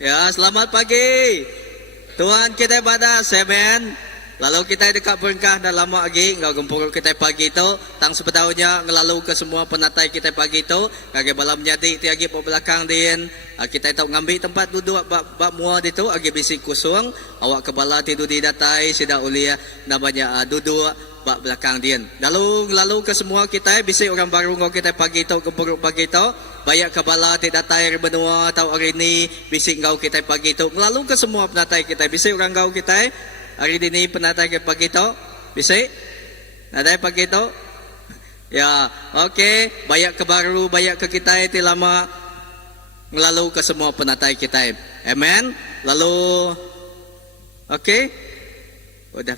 Ya, selamat pagi. Tuhan kita pada semen. Lalu kita dekat berkah dan lama lagi ngau gempur kita pagi tu tang sepedaunya ngelalu ke semua penatai kita pagi tu kage balam jadi tiagi po belakang din kita tahu ngambil tempat duduk bab mua itu agi bisi kusung awak kebala tidur di datai sida ulia namanya duduk bab belakang din lalu ke semua kita bisi orang baru ngau kita pagi tu gempur pagi tu banyak kebala tidak datai benua tahu hari ni bisi ngau kita pagi tu ngelalu ke semua penatai kita bisi orang ngau kita hari ini penatai ke pagi tu bisa natai pagi tu ya okey banyak ke baru banyak ke kita itu lama ngelalu ke semua penatai kita amen lalu okey udah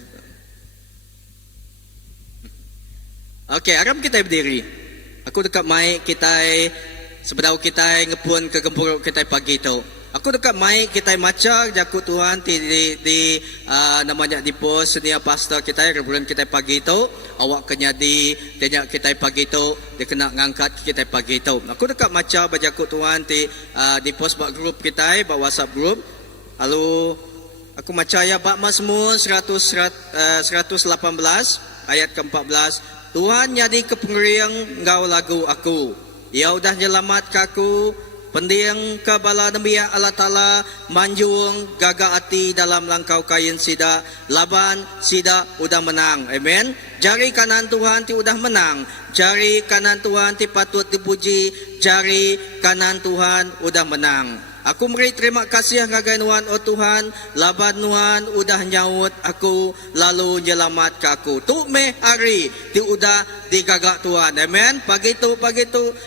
okey aram kita berdiri aku dekat mic kita sebedau kita ngepun ke gempur kita pagi tu aku dekat mic kita macam jaku Tuhan di namanya di pos senia pastor kita rebulan kita pagi tu awak kena di tanya kita pagi tu dia kena ngangkat kita pagi tu aku dekat macam bajaku Tuhan di pos bak grup kita bak WhatsApp group lalu aku macam ya bak Mazmur 118 ayat ke-14 Tuhan jadi kepengeriang engkau lagu aku ia udah nyelamat kaku pendiang kabala demiak Allah Ta'ala manjung gagak hati dalam langkau kain sida laban sida udah menang amen jari kanan Tuhan ti udah menang jari kanan Tuhan ti patut dipuji jari kanan Tuhan udah menang aku beri terima kasih ngagai Nuhan oh Tuhan laban Nuhan udah nyaut aku lalu nyelamat ke aku tu meh hari ti udah digagak Tuhan amen pagi tu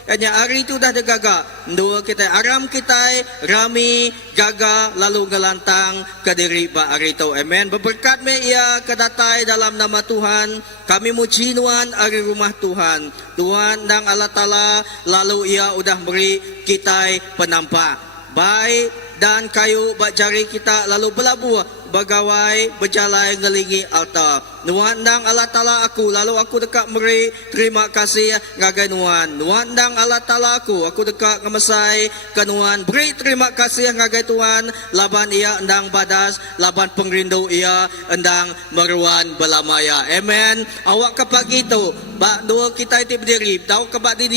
hanya hari tu udah digagak dua kita aram kita rami gagak lalu ngelantang ke diri ba hari tu amen berberkat me ia kedatai dalam nama Tuhan kami muji Nuhan hari rumah Tuhan Tuhan dan Allah Ta'ala lalu ia udah beri kita penampak baik dan kayu bak jari kita lalu berlabuh bagawai berjalan ngelingi altar Nuhan dang Allah Ta'ala aku lalu aku dekat beri terima kasih ngagai Nuhan dang Allah Ta'ala aku dekat ngemesai ke Nuhan beri terima kasih ngagai Tuhan laban ia endang badas laban pengrindu ia endang meruan belamaya amen awak ke pagi tu bak dua kita itu berdiri tahu ke bak di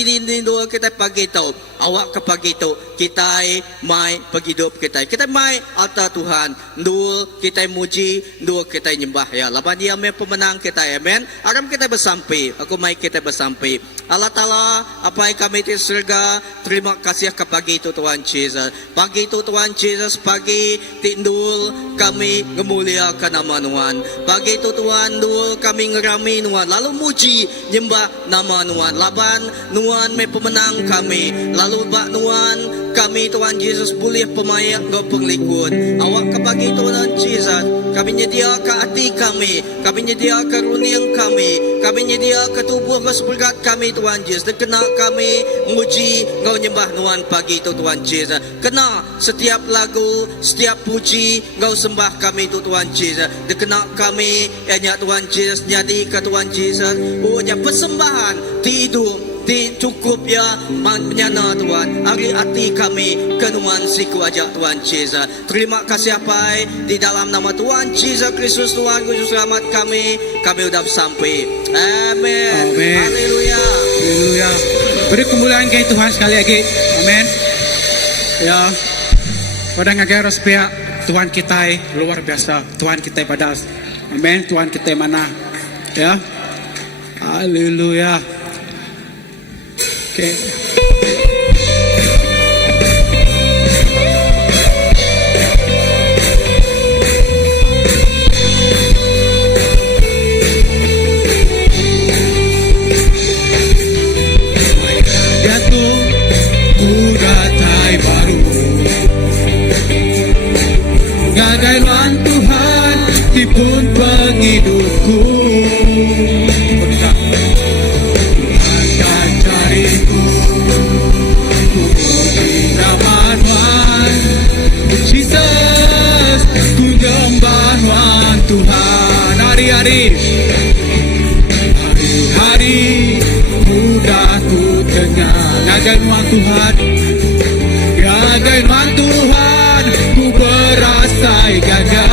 dua kita pagi tu awak ke pagi tu kita mai pergi hidup kita mai altar Tuhan dua kita muji dua kita nyembah ya laban dia pemenang kita amen aram kita bersampai aku mai kita bersampai Allah Ta'ala apa yang kami di surga terima kasih ke pagi itu Tuhan Yesus pagi itu Tuhan Yesus pagi tindul kami ngemuliakan nama Tuhan pagi itu Tuhan dul kami ngerami Tuhan lalu muji nyembah nama Tuhan laban Tuhan pemenang kami lalu bak Tuhan kami Tuhan Yesus boleh pemayak go penglikut awak ke pagi Tuhan Yesus kami nyedia ke hati kami nyedia ke runiang kami nyedia ke tubuh ke sebergat kami Tuhan Yesus dan kena kami muji ngau nyembah Tuhan pagi itu Tuhan Yesus kena setiap lagu setiap puji ngau sembah kami itu Tuhan Yesus dan kena kami hanya Tuhan Yesus jadi ke Tuhan Yesus punya persembahan tidur cukup ya menyana Tuhan hari hati kami kenuan siku ajak Tuhan Yesus terima kasih apa di dalam nama Tuhan Yesus Kristus Tuhan Yesus selamat kami udah sampai amen haleluya beri kemuliaan ke Tuhan sekali lagi amen ya pada ngagai respect Tuhan kita luar biasa Tuhan kita pada amen Tuhan kita mana ya haleluya. Okay. Jatuh udatai baru gagaian Tuhan tipun pengidupku Jesus, ku nyembah Tuhan hari-hari mudah ku kenyang ngagai Tuhan Tuhan gagah.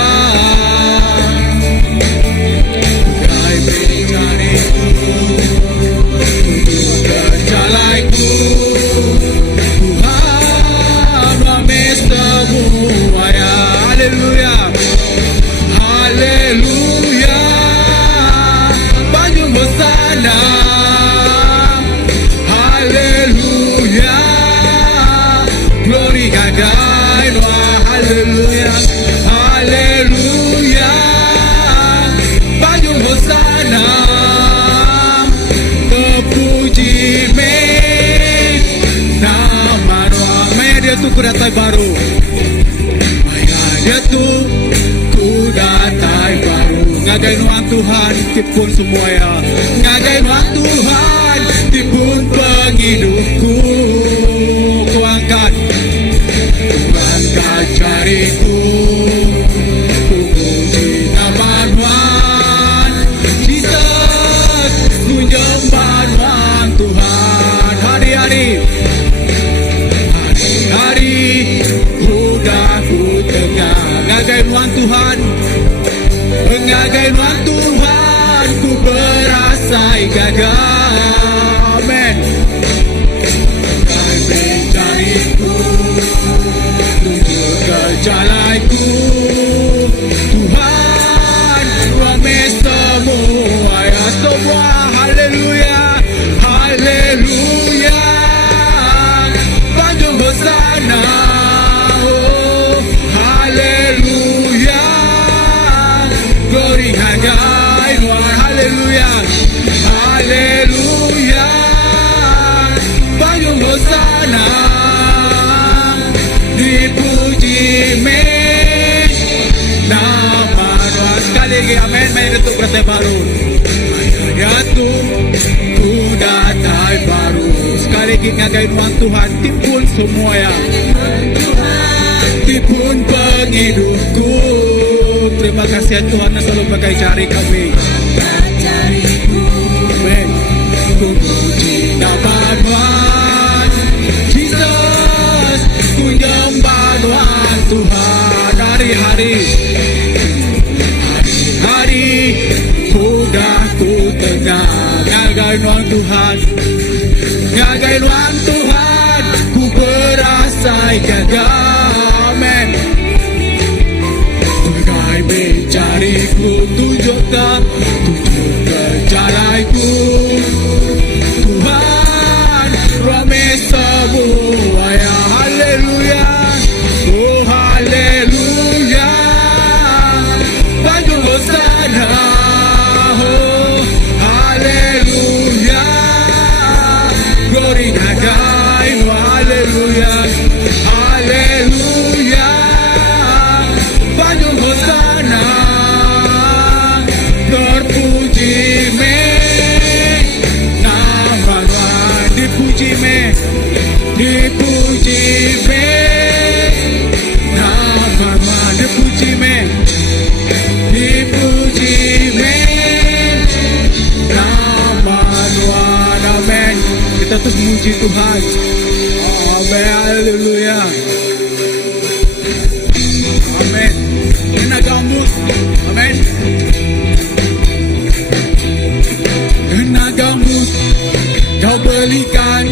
Kau mencariku untuk berjalanku, Tuhan ramai semua ya. Haleluya, haleluya, banyak hosana. Haleluya, glory gadai wah. Haleluya, haleluya, banyak hosana. Terpuji nama Tuhan. Maya dia tu kudatai baru. Maya dia tu kudatai baru. Ngagai nuan Tuhan tipun semua ya. Ngagai nuan Tuhan tipun penghidupku. Kuangkat, kuangkat jariku, puji nama Tuhan. Jesus, ku nyembah Tuhan Tuhan. Hari-hari, hari-hari, udah ku tengah. Ngagai nuan Tuhan, ngagai nuan Tuhan, ku berasai gagah. Amen. Kau mencariku, tunjuk ke jalanku, Tuhan ramai semua ya semua. Haleluya, haleluya, banyak hosana. Oh, haleluya, glory hagai Tuhan. Haleluya, haleluya, banyak hosana. Dipuji nama Tuhan. Sekali lagi amin. Maya itu berasai baru. Maya itu kudatai baru. Sekali lagi ngagai nuan Tuhan tipun semua ya. Tipun penghidupku. Terima kasih Tuhan yang selalu pakai cari kami. Amin. Ku puji nama Tuhan Jesus, ku nyembah Tuhan Tuhan. Hari-hari, hari-hari, udah ku tengah. Ngagai nuan Tuhan, ngagai nuan Tuhan, ku berasai gagah. Amen. Kau mencariku, tunjuk ke jalanku, Tuhan ramai semua ya. Haleluya, oh haleluya, banyak hosana. Oh haleluya, glory gagai. Haleluya, haleluya, banyak hosana. Terpuji nama Tuhan. Dipuji dipuji nama Tuhan. Dipuji dipuji nama Tuhan. Amin. Kita terus memuji Tuhan. Amin. Haleluya. Amin. Nagamus. Amin. Nagamus kau belikan,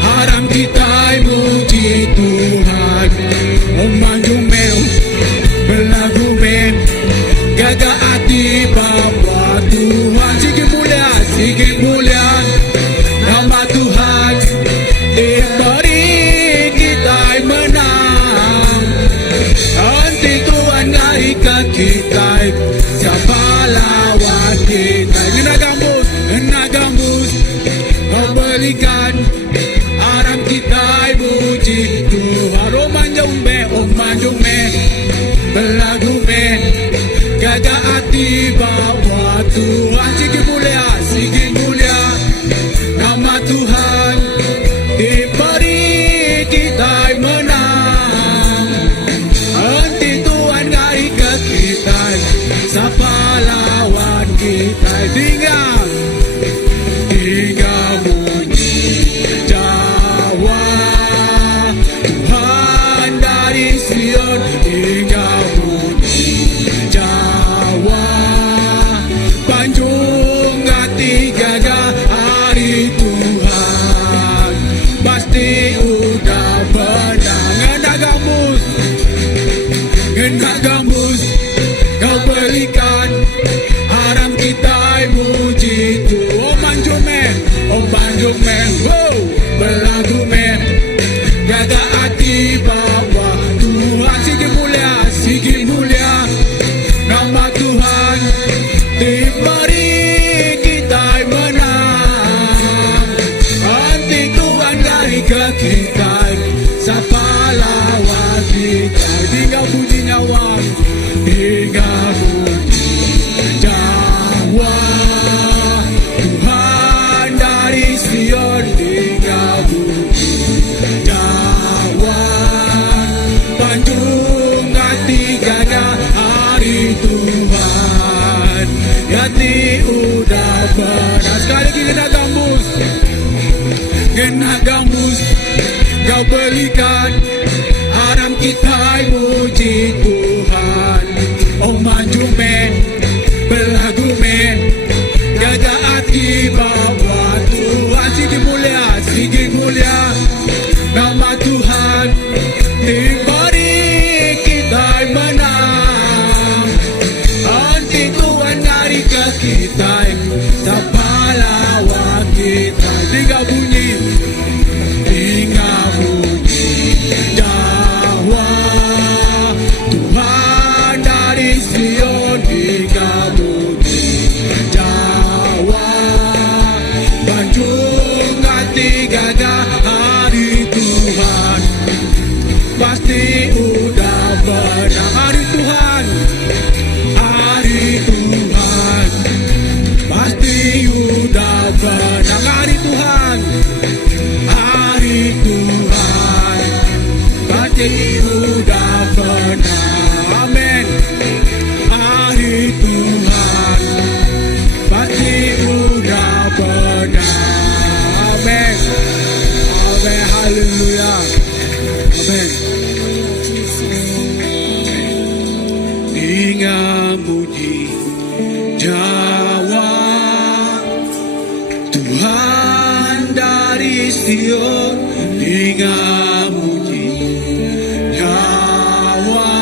haram kita muji Tuhan. Memanjung mel, belagu mel, gagah hati bawa Tuhan. Sikit mulia nama Tuhan. Diberi kita menang. Nanti Tuhan ngaikat kita. Siapa lawan kita? Nagamus kau belikan, haram kita muji Tuhan. Om manjung me, belagu me, gagah hati bawa Tuhan. Sikit mulia nama Tuhan. Diberi kita menang. Nanti Tuhan ngaikat kita. Siapa lawan kita? Tinggal muji Jawa Tuhan dari Sion. Tinggal muji menang. Ngena gambus kau belikan, haram kita muji tu. Oh Banjung men, wow, belagu men, jaga hati bawa Tuhan. Sigi mulia, nama Tuhan diberi kita menang. Hati Tuhan dari ke kita, siapa lawan kita? Hingga puji nyawa, hingga puji nyawa Tuhan dari Sion. Hingga puji nyawa Banjung hati gana hari Tuhan. Hati udah benar. Sekali lagi kena gambus kau belikan, haram kita muji Tuhan. Oh Banjung men, belagu men, jaga hati bawa Tuhan. Sigi mulia, nama Tuhan diberi kita menang. Hati Tuhan dari ke kita, siapa lawan kita? Tiga bunyi Jawa Tuhan dari Sion. Hingga bunyi Jawa Banjung hati gagah hari Tuhan. Pasti udah benar hari Tuhan. Hari Tuhan pasti udah benar hari Tuhan. Hari Tuhan pasti udah benar. Amin. Hari Tuhan pasti udah benar. Amin. Amin. Haleluya. Amin. Hingga muji Jawa Tuhan dari Sion. Hingga muji Jawa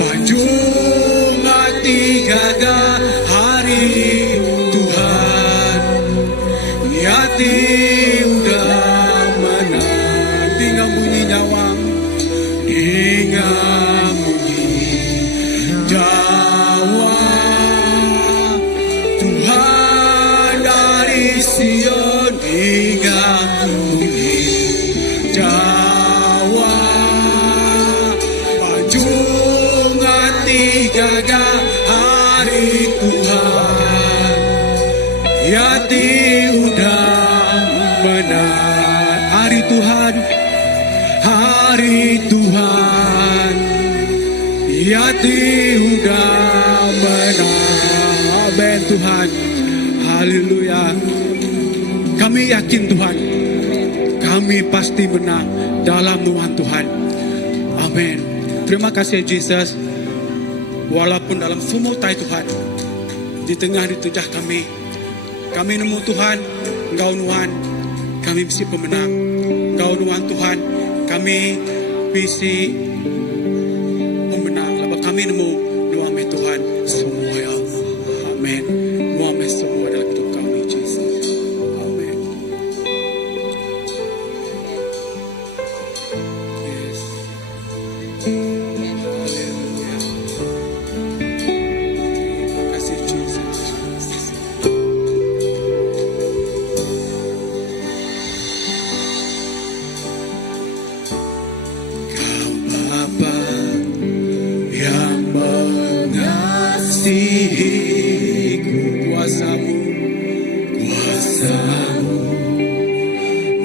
Banjung hati gagah hari Tuhan. Hati udah menang. Hingga bunyi Jawa, hingga muji Jawa Tuhan dari Sion. Hingga muji Jawa Banjung hati gagah hari Tuhan. Hati udah menang hari Tuhan. Hari Tuhan hati udah menang. Amin Tuhan. Haleluya. Kami yakin Tuhan, kami pasti menang dalam nama Tuhan. Amin. Terima kasih Jesus. Walaupun dalam semua tai Tuhan, di tengah ditujah kami nemu Tuhan, Engkau Tuhan, kami bisa pemenang. Engkau Tuhan Tuhan, kami bisa pemenang. Lepas kami nemu Tuhan Tuhan semua ya. Amin. Tuhan semua dalam hidup kami Jesus. Amin. Yes. Haleluya. Terima kasih Jesus. Kau Bapa yang mengasihiku, kuasamu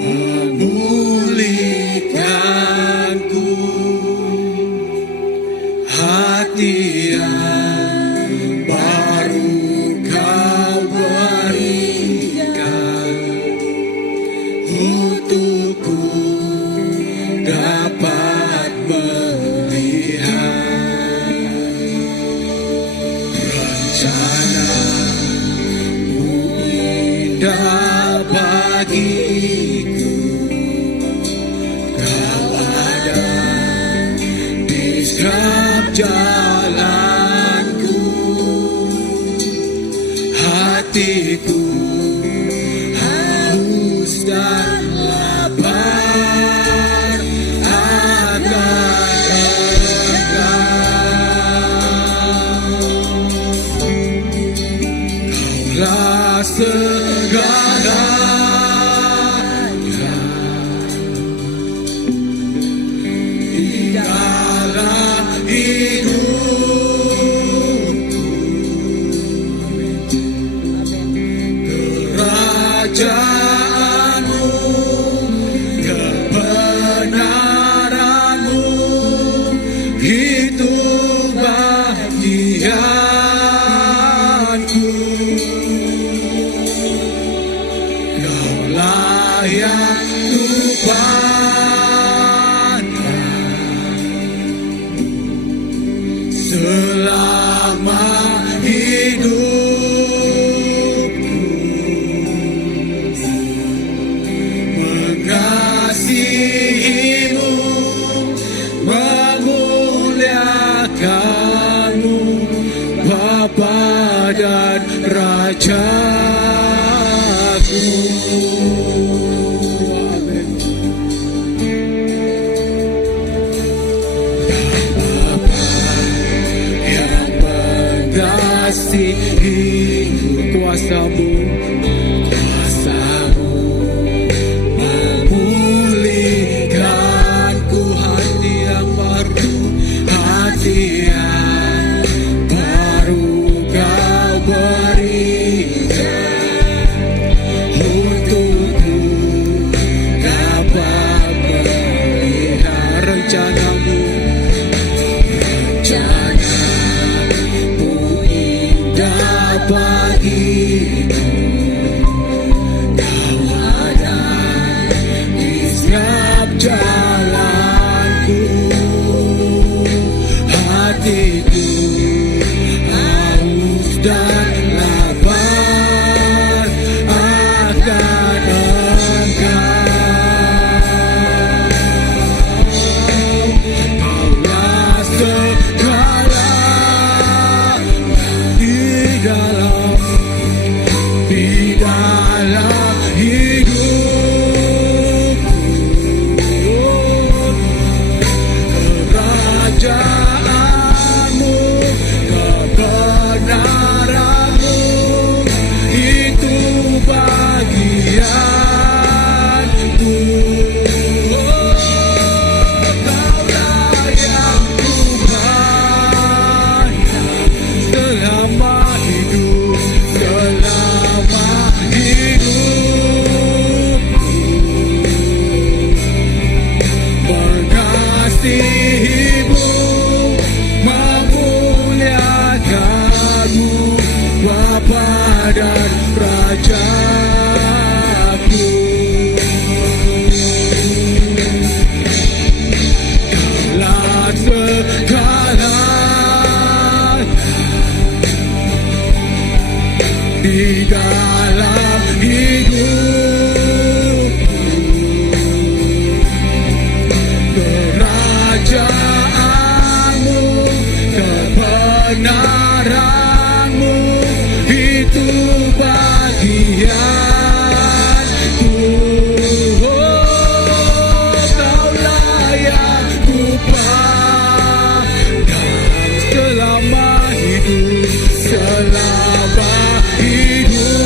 memulihkanku. Hati yang baru kau berikan untukku dapat melihat rencana-Mu indah bagiku. jalanku, hatiku haus dan lapar akan Engkau. Kaulah segalanya di dalam hidupku. Kerajaanmu, kebenaranmu, itu bagianku. Kaulah yang kupandang selama hidupku, mengasihimu, memuliakanmu, Bapa dan Rajaku. Amin. Yang mengasihimu, kuasamu memulihkanku, hati yang baru, hati yang baru Kau berikan untukku, dapat melihat rencanamu. Rencanamu indah bagiku, Kau ada di setiap jalanku. Hatiku haus dan lapar akan Engkau. Kaulah segala di dalam hidupku. Kerajaanmu, kebenaranmu, itu bagianku. Kaulah yang kupandang selama hidup, selama hidupku, mengasihimu, memuliakanmu, Bapa dan Rajaku. Kaulah segalanya di dalam hidupku. Kerajaanmu, kebenaranmu, itu bagianku. Kaulah yang kupandang selama hidup, selama hidupku,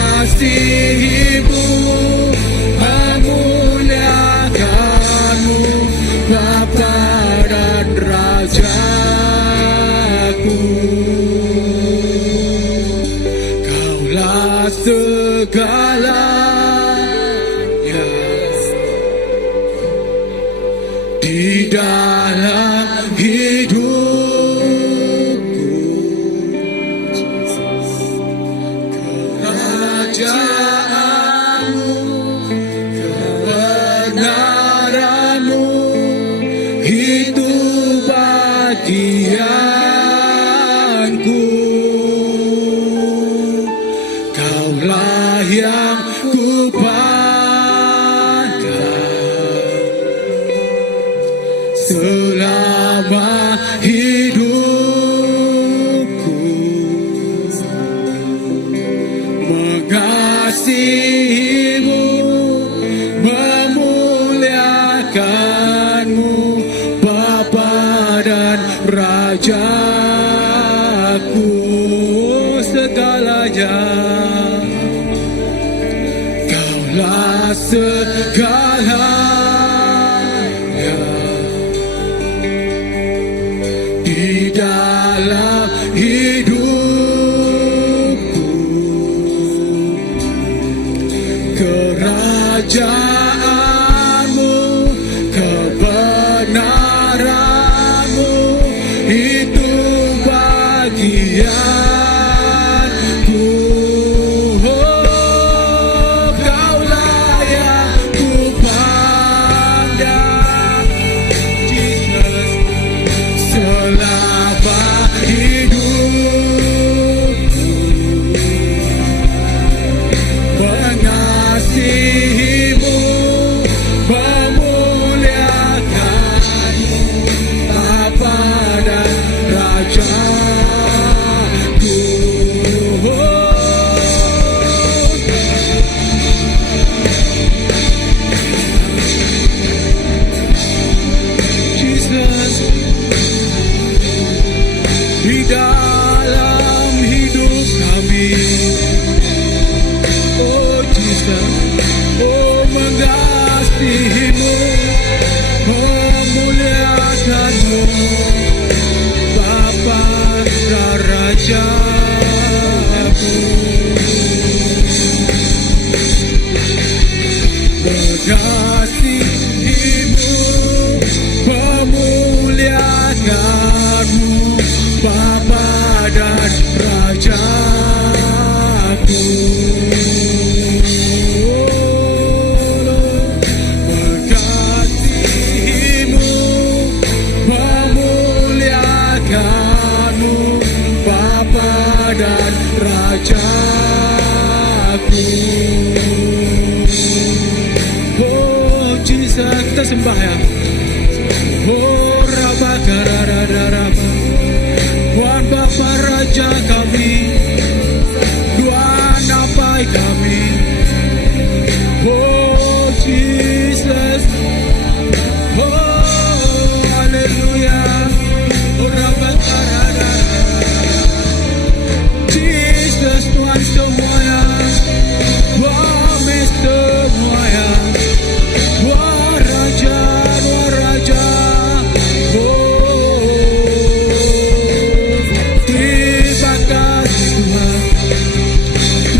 mengasihimu, memuliakanmu, Bapa dan Rajaku. Kaulah segalanya di dalam hidupku. Kerajaanmu, kebenaranmu, itu bagianku. Kaulah yang kupandang selama hidupku, mengasihimu, memuliakanmu, Bapa dan Rajaku segalanya. Kaulah segalanya di dalam hidupku. Kerajaanmu, kebenaranmu, itu bagianku. Oh, Kaulah yang ku pandang, Jesus, selama hidupku. Mengasihimu, memuliakanmu, Bapa dan Rajaku. Jesus, di dalam hidup kami, oh Jesus, oh mengasihimu, memuliakanmu, Bapa dan Rajaku. Mengasihimu, memuliakanmu, Bapa dan Rajaku. Mengasihimu, memuliakanmu, Bapa dan Rajaku. Oh Jesus, kita sembah ya. Oh Rabakarararaba, Tuhan Bapa Raja kami, Tuhan Apai kami. Oh Jesus, oh haleluya. Oh Rabakarararaba, Jesus Tuhan semuanya, kami semuanya. Wah Raja, oh terima kasih Tuhan,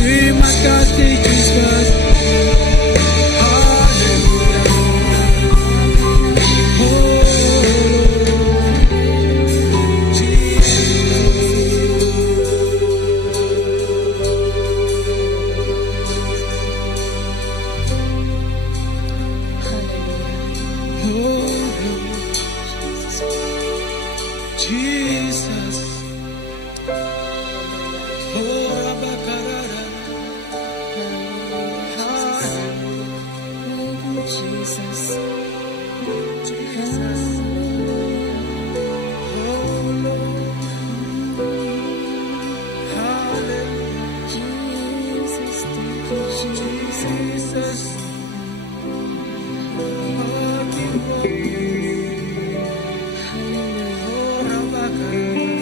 terima kasih Jesus. Haleluya. Oh Jesus, oh Rabakarara, Jesus. oh Lord, hallelujah, Jesus, thank you, Jesus. Jesus, oh give up you, oh Rabakarara.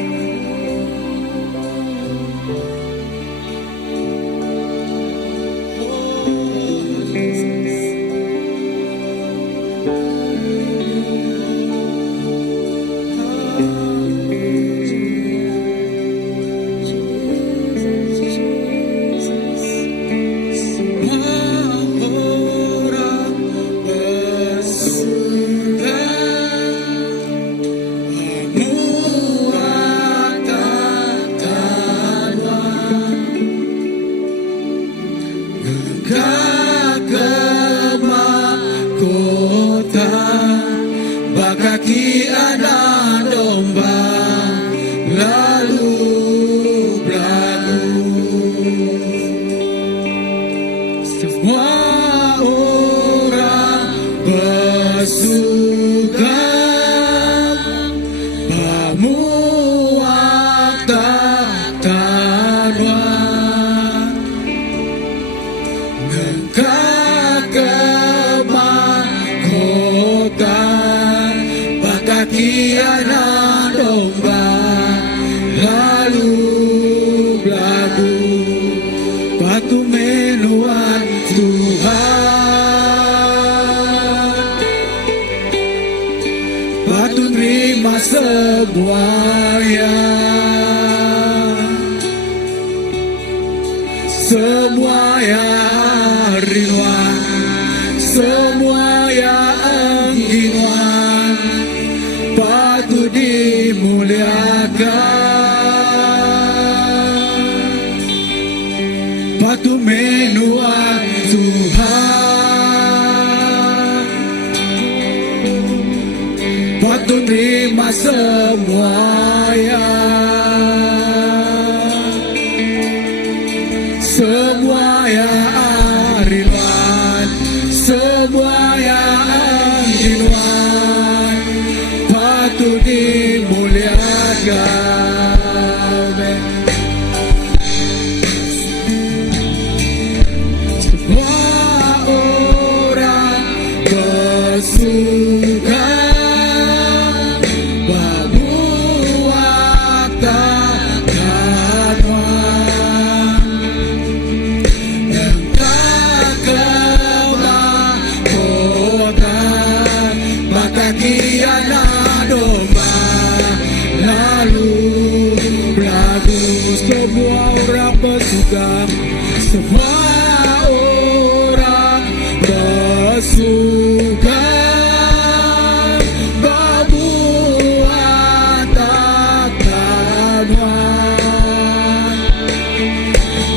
Kaki anak domba lalu berlalu, semua orang bersuka Engkau ke mahkota, bakati anak domba, lalu belagu batu menuan Tuhan, batu terima semuanya, semua yang rinduan, semua yang angginuan, patut dimuliakan, patut menuan Tuhan, patut terima semuanya, semua yang ariman, semua yang angginuan, patut dimuliakan. Semua orang bersuka berbuat takkan engkau ke mahkota, bakati anak domba, lalu belagu semua orang bersuka, semua orang bersuka berbuat takkan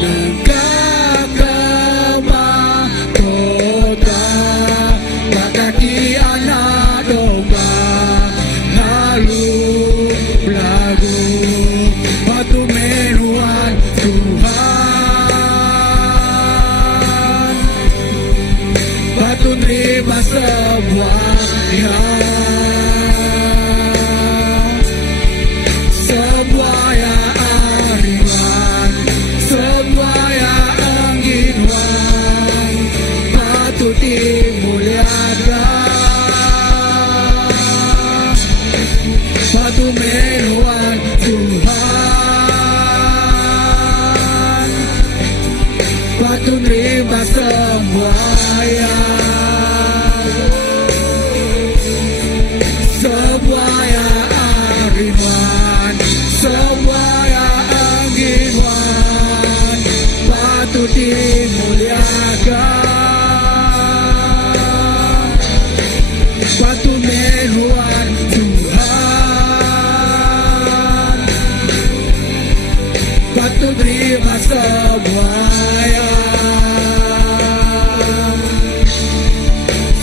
engkau ke mahkota, bakati anak domba, lalu belagu batu menuan Tuhan, batu terima semuanya, semua yang ariman, semua yang angginuan, patut dimuliakan, patut menuan Tuhan, patut terima semuanya, semua yang ariman, semua yang angginuan, patut dimuliakan, patut menuan Tuhan, patut terima semuanya,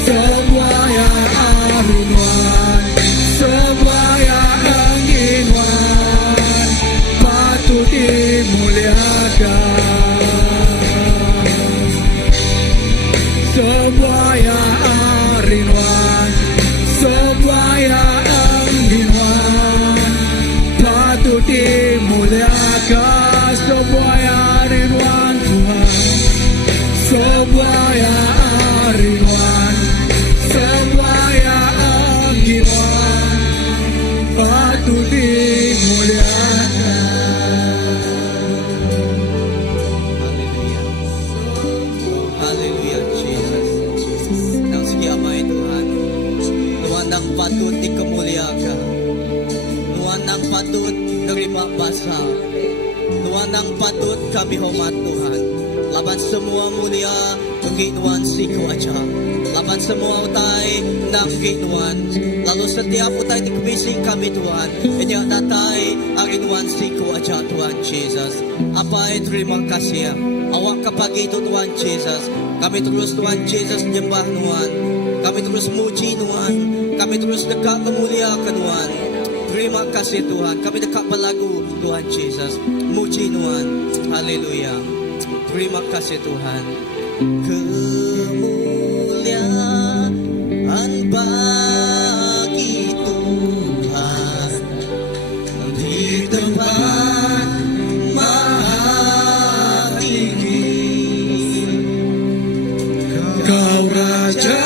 semua yang ariman, semua yang angginuan, patut dimuliakan, semua yang ariman, semua yang angginuan, patut dimuliakan, semua yang ariman Tuhan, semua yang ariman, semua yang angginuan, patut dimuliakan. Haleluya Jesus. Nang sige amay Tuhan, Tuhan nang patut dikemuliakan, Tuhan nang patut nerima basa, Tuhan nang patut kami hormat Tuhan. Laban semua mulia bagi Tuhan siku aja, laban semua utai nang Tuhan, lalu setiap utai dikebising kami Tuhan, inya datai ari Tuhan siku aja Tuhan Jesus. Apa terima kasih ya awak kapagi itu Tuhan Jesus. Kami terus Tuhan Jesus nyembah Tuhan, kami terus muji Tuhan, kami terus dekat kemuliaan Tuhan. Terima kasih Tuhan, kami dekat berlagu Tuhan Jesus, muji Tuhan. Haleluya. Terima kasih Tuhan. Kemuliaan bagi Tuhan di tempat maha tinggi. Raja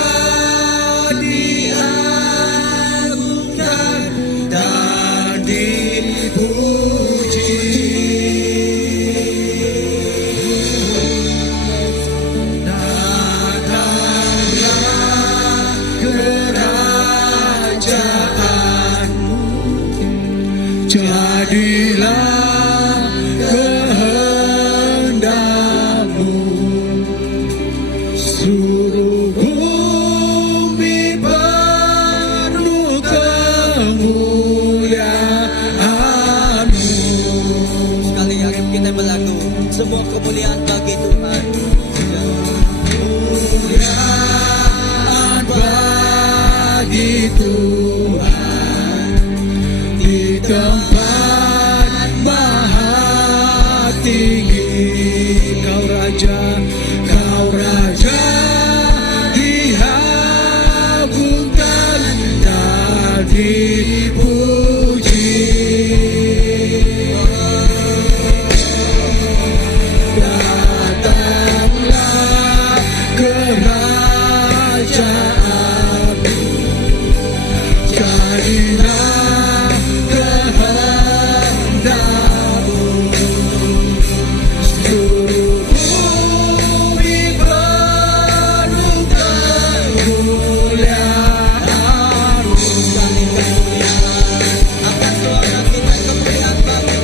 diagungkan dan dipuji. Datanglah kerajaanmu, jadilah kehendakmu, seluruh bumi penuh kemuliaan-Mu. Sekali hari kita berlagu, semua kemuliaan bagi Tuhan. Kemuliaan bagi Tuhan di tempat maha tinggi. Kau Raja diagungkan dan dipuji. Datanglah kerajaan-Mu, jadilah kehendak-Mu, seluruh bumi penuh kemuliaan-Mu. Angkat suara kita, kemuliaan bagi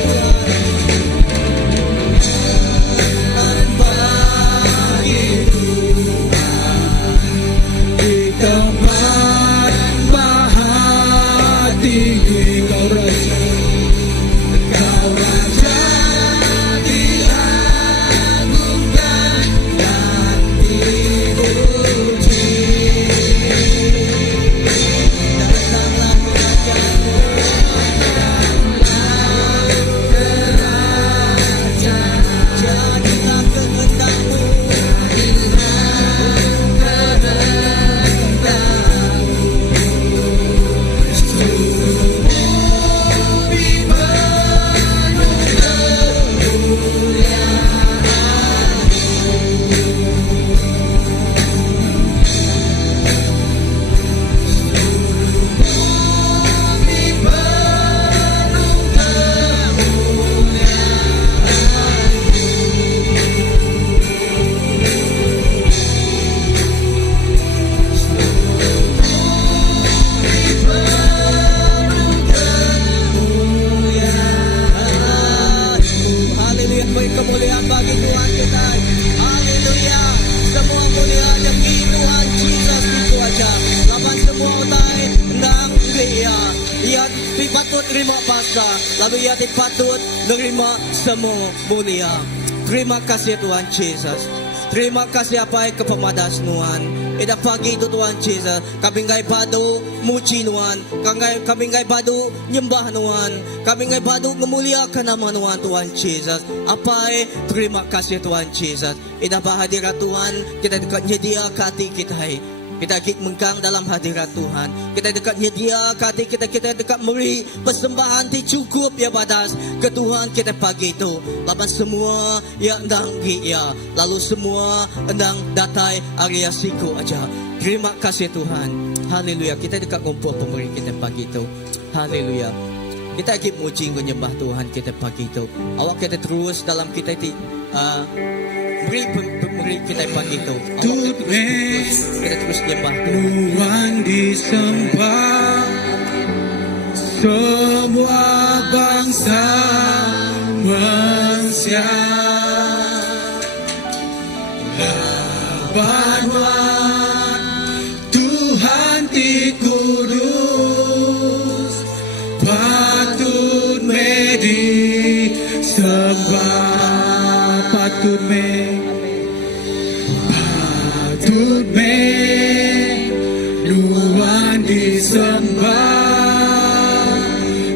Tuhan. Di tempat maha tinggi. Kau Raja diagungkan dan dipuji. Datanglah jadilah kehendak-Mu. Haleluya, beri kemuliaan bagi Tuhan kita. Haleluya, semua mulia demi Tuhan Yesus itu aja. Lapan semua utai nang dia. Ia dipatut terima pasca, lalu ia dipatut menerima semua mulia. Terima kasih Tuhan Yesus. Terima kasih apa kepemadas Tuhan. Ida pagi itu Tuhan Yesus. Kami ngai padu muji Tuhan. Kami ngai padu nyembah Tuhan. Kami ngai padu memuliakan nama Tuhan Yesus. Apa terima kasih Tuhan Yesus. Ida hadirat Tuhan. Kita dekat nyedia hati kita. Kita menggang dalam hadirat Tuhan. Kita dekat nyedia hati kita dekat beri persembahan ti cukup ya badas ke Tuhan kita pagi itu. Lapan semua yang endang ya, lalu semua endang datai area siku aja. Terima kasih Tuhan. Haleluya. Kita dekat ngumpul pemberi kita pagi itu. Haleluya. Kita muji menyembah Tuhan kita pagi itu. Awak kita terus dalam kita beri kita pagi itu. Kita terus nyembah Tuhan disembah semua bangsa manusia. Lawan Tuhan ti kudus, patut medi sembah, patut Tuhan disembah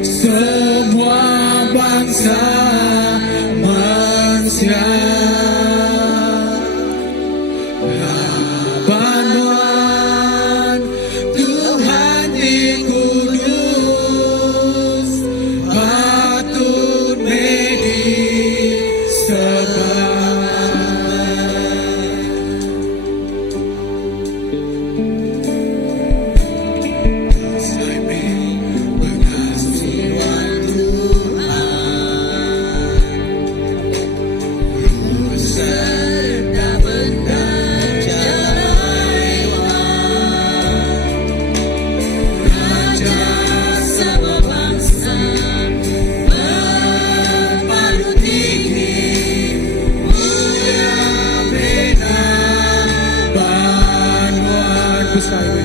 semua bangsa manusia. Lawan Tuhan di kudus, patut disembah. pusay mo.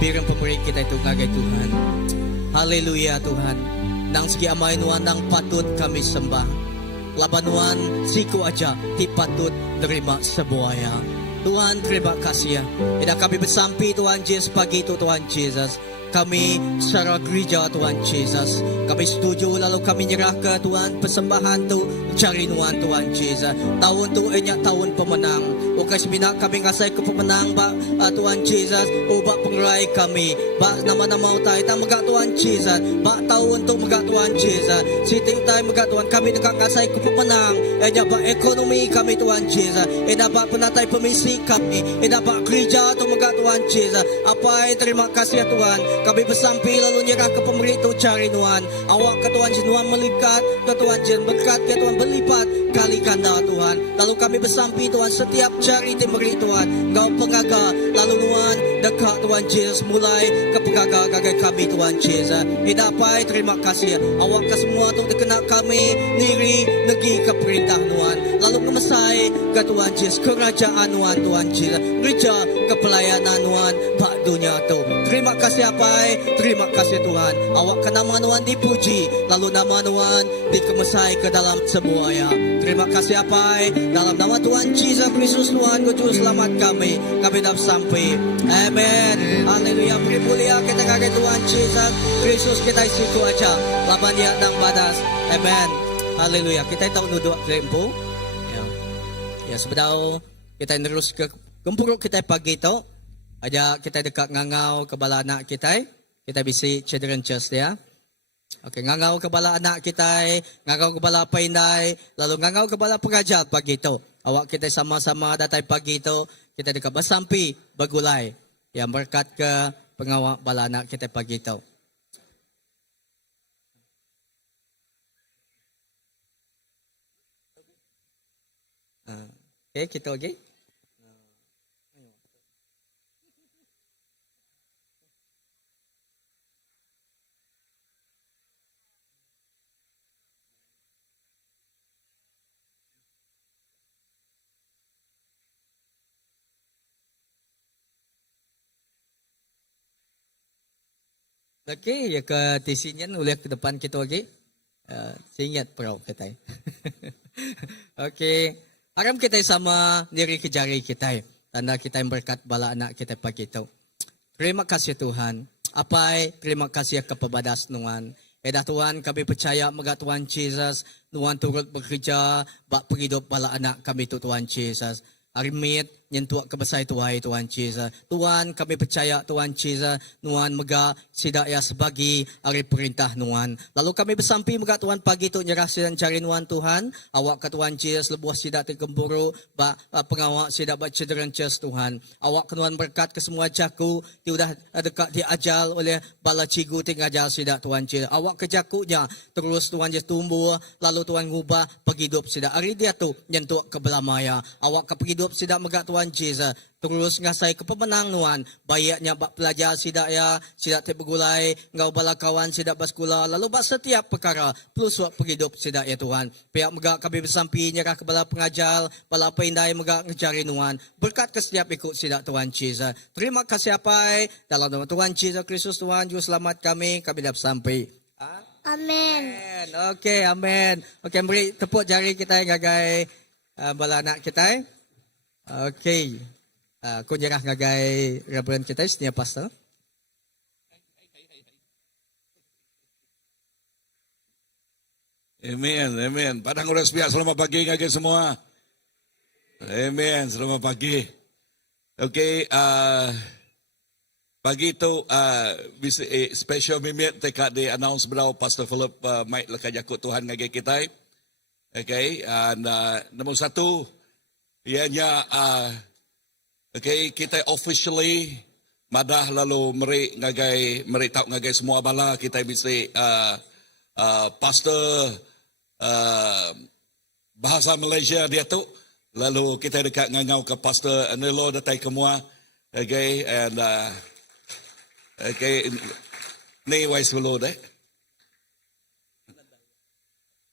Birang pemberi kita itu ngagai Tuhan. Haleluya Tuhan. Nang segi amai nuan nang patut kami sembah. Labanuan siku aja ti patut terima sebuaya. Tuhan terima kasih ya. Ida kami bersampi Tuhan Yesus pagi itu Tuhan Yesus. Kami secara gereja Tuhan Yesus. Kami setuju lalu kami nyerah ke Tuhan persembahan tu cari nuan Tuhan Yesus. Tahun tu enyak tahun pemenang. Okas bina kami ngasai ke pemenang ba Tuhan Yesus. Ubak pengerai kami. Ba nama-nama utai tak megak Tuhan Yesus. Ba tahun tu megak Tuhan Yesus. Siting tai megak Tuhan kami dekat ngasai ke pemenang. Enyak ba ekonomi kami Tuhan Yesus. Enyak ba penatai pemisi kami. Enyak ba gereja tu megak Tuhan Yesus. Apa terima kasih ya Tuhan. Kami bersampi lalu nyerah ke pemerintah cari Tuhan. Awak ke Tuhan Tuhan melipat ke Tuhan Jen berkat ke Tuhan berlipat kali ganda Tuhan. Lalu kami bersampi Tuhan setiap cari timeri Tuhan. Kau pengaga lalu Tuhan dekat Tuhan Yesus mulai ke pengaga kami Tuhan Yesus. Hidapai terima kasih. Awak ke semua tu dikenal kami niri negeri ke perintah Tuhan. Lalu kemesai ke Tuhan Yesus kerajaan Tuhan Yesus. Gereja ke pelayanan Tuhan Pak dunia tu. Terima kasih apa. Terima kasih Tuhan. Awak ke nama Tuhan dipuji. Lalu nama Tuhan dikemesai ke dalam semuanya. Terima kasih apa. Dalam nama Tuhan Yesus Kristus Tuhan Juru Selamat kami. Kami dapat sampai. Amen. Haleluya. Beri mulia kita kaki Tuhan Yesus Kristus kita situ aja. Laban dia nang badas. Amen. Haleluya. Kita tahu nuduk lempo. Ya sebenarnya kita terus ke gempuruk kita pagi itu. Aja kita dekat ngangau kepala anak kita. Kita bisi children church dia. Okey, ngangau kepala anak kita, ngangau kepala paindai, lalu ngangau kepala pengajar pagi itu. Awak kita sama-sama datang pagi itu, kita dekat bersampi, bergulai. Yang berkat ke pengawal bala anak kita pagi itu. Okey, kita lagi. Okey, ya ke tisinya oleh ke depan kita lagi. Ingat pro kita. Okey, haram kita sama diri ke jari kita. Tanda kita yang berkat bala anak kita pagi itu. Terima kasih Tuhan. Apai, terima kasih kepada Tuhan. Edah Tuhan, kami percaya maga Tuhan Jesus, Tuhan turut bekerja bak penghidup bala anak kami tu Tuhan Jesus. Arimit nyentuak kebesai Tuhan Tuhan Jesus. Tuhan kami percaya Tuhan Jesus, Tuhan mega sidak ya sebagi hari perintah Tuhan. Lalu kami bersampi mega Tuhan pagi tu nyerah sidan cari Tuhan. Awak ke Tuhan Jesus lebuh sidak tergemburu ba pengawak sidak ba cederan Jesus Tuhan. Awak ke Tuhan berkat ke semua jaku ti udah dekat diajal oleh bala cigu ti ngajal sidak Tuhan Jesus. Awak ke jakunya terus Tuhan Jesus tumbuh lalu Tuhan ngubah penghidup sidak. Hari dia tu nyentuak ke belamaya. Awak ke penghidup sidak mega Tuhan Jesus. Terus ngasai ke pemenang Tuhan. Bayaknya bak pelajar sidak ya, sidak te bergulai, ngau bala kawan sidak baskula, lalu bak setiap perkara plus wak penghidup sidak ya Tuhan. Pihak megak kami bersampi nyerah ke bala pengajar, bala peindai megak ngejari Tuhan. Berkat ke setiap ikut sidak Tuhan Jesus. Terima kasih apai dalam nama Tuhan Jesus Kristus Tuhan juru selamat kami dah bersampi. Amin. Okey, amin. Okey, beri tepuk jari kita ngagai bala anak kita. Okey. Aku nyerah ngagai Reverend kita senior pastor. Amen, amen. Padang uras pihak selamat pagi ngagai semua. Amen, selamat pagi. Okey, pagi tu bisa special mimit tekak di announce berau Pastor Philip Mike lekat jakut Tuhan ngagai kita. Okey, and nombor satu ianya okay, kita officially madah lalu meri tak ngagai semua bala kita bisa pastor bahasa Malaysia dia tu lalu kita dekat ngangau ke pastor Nelo datai kemua. Okay, and okay, ni wais dulu deh.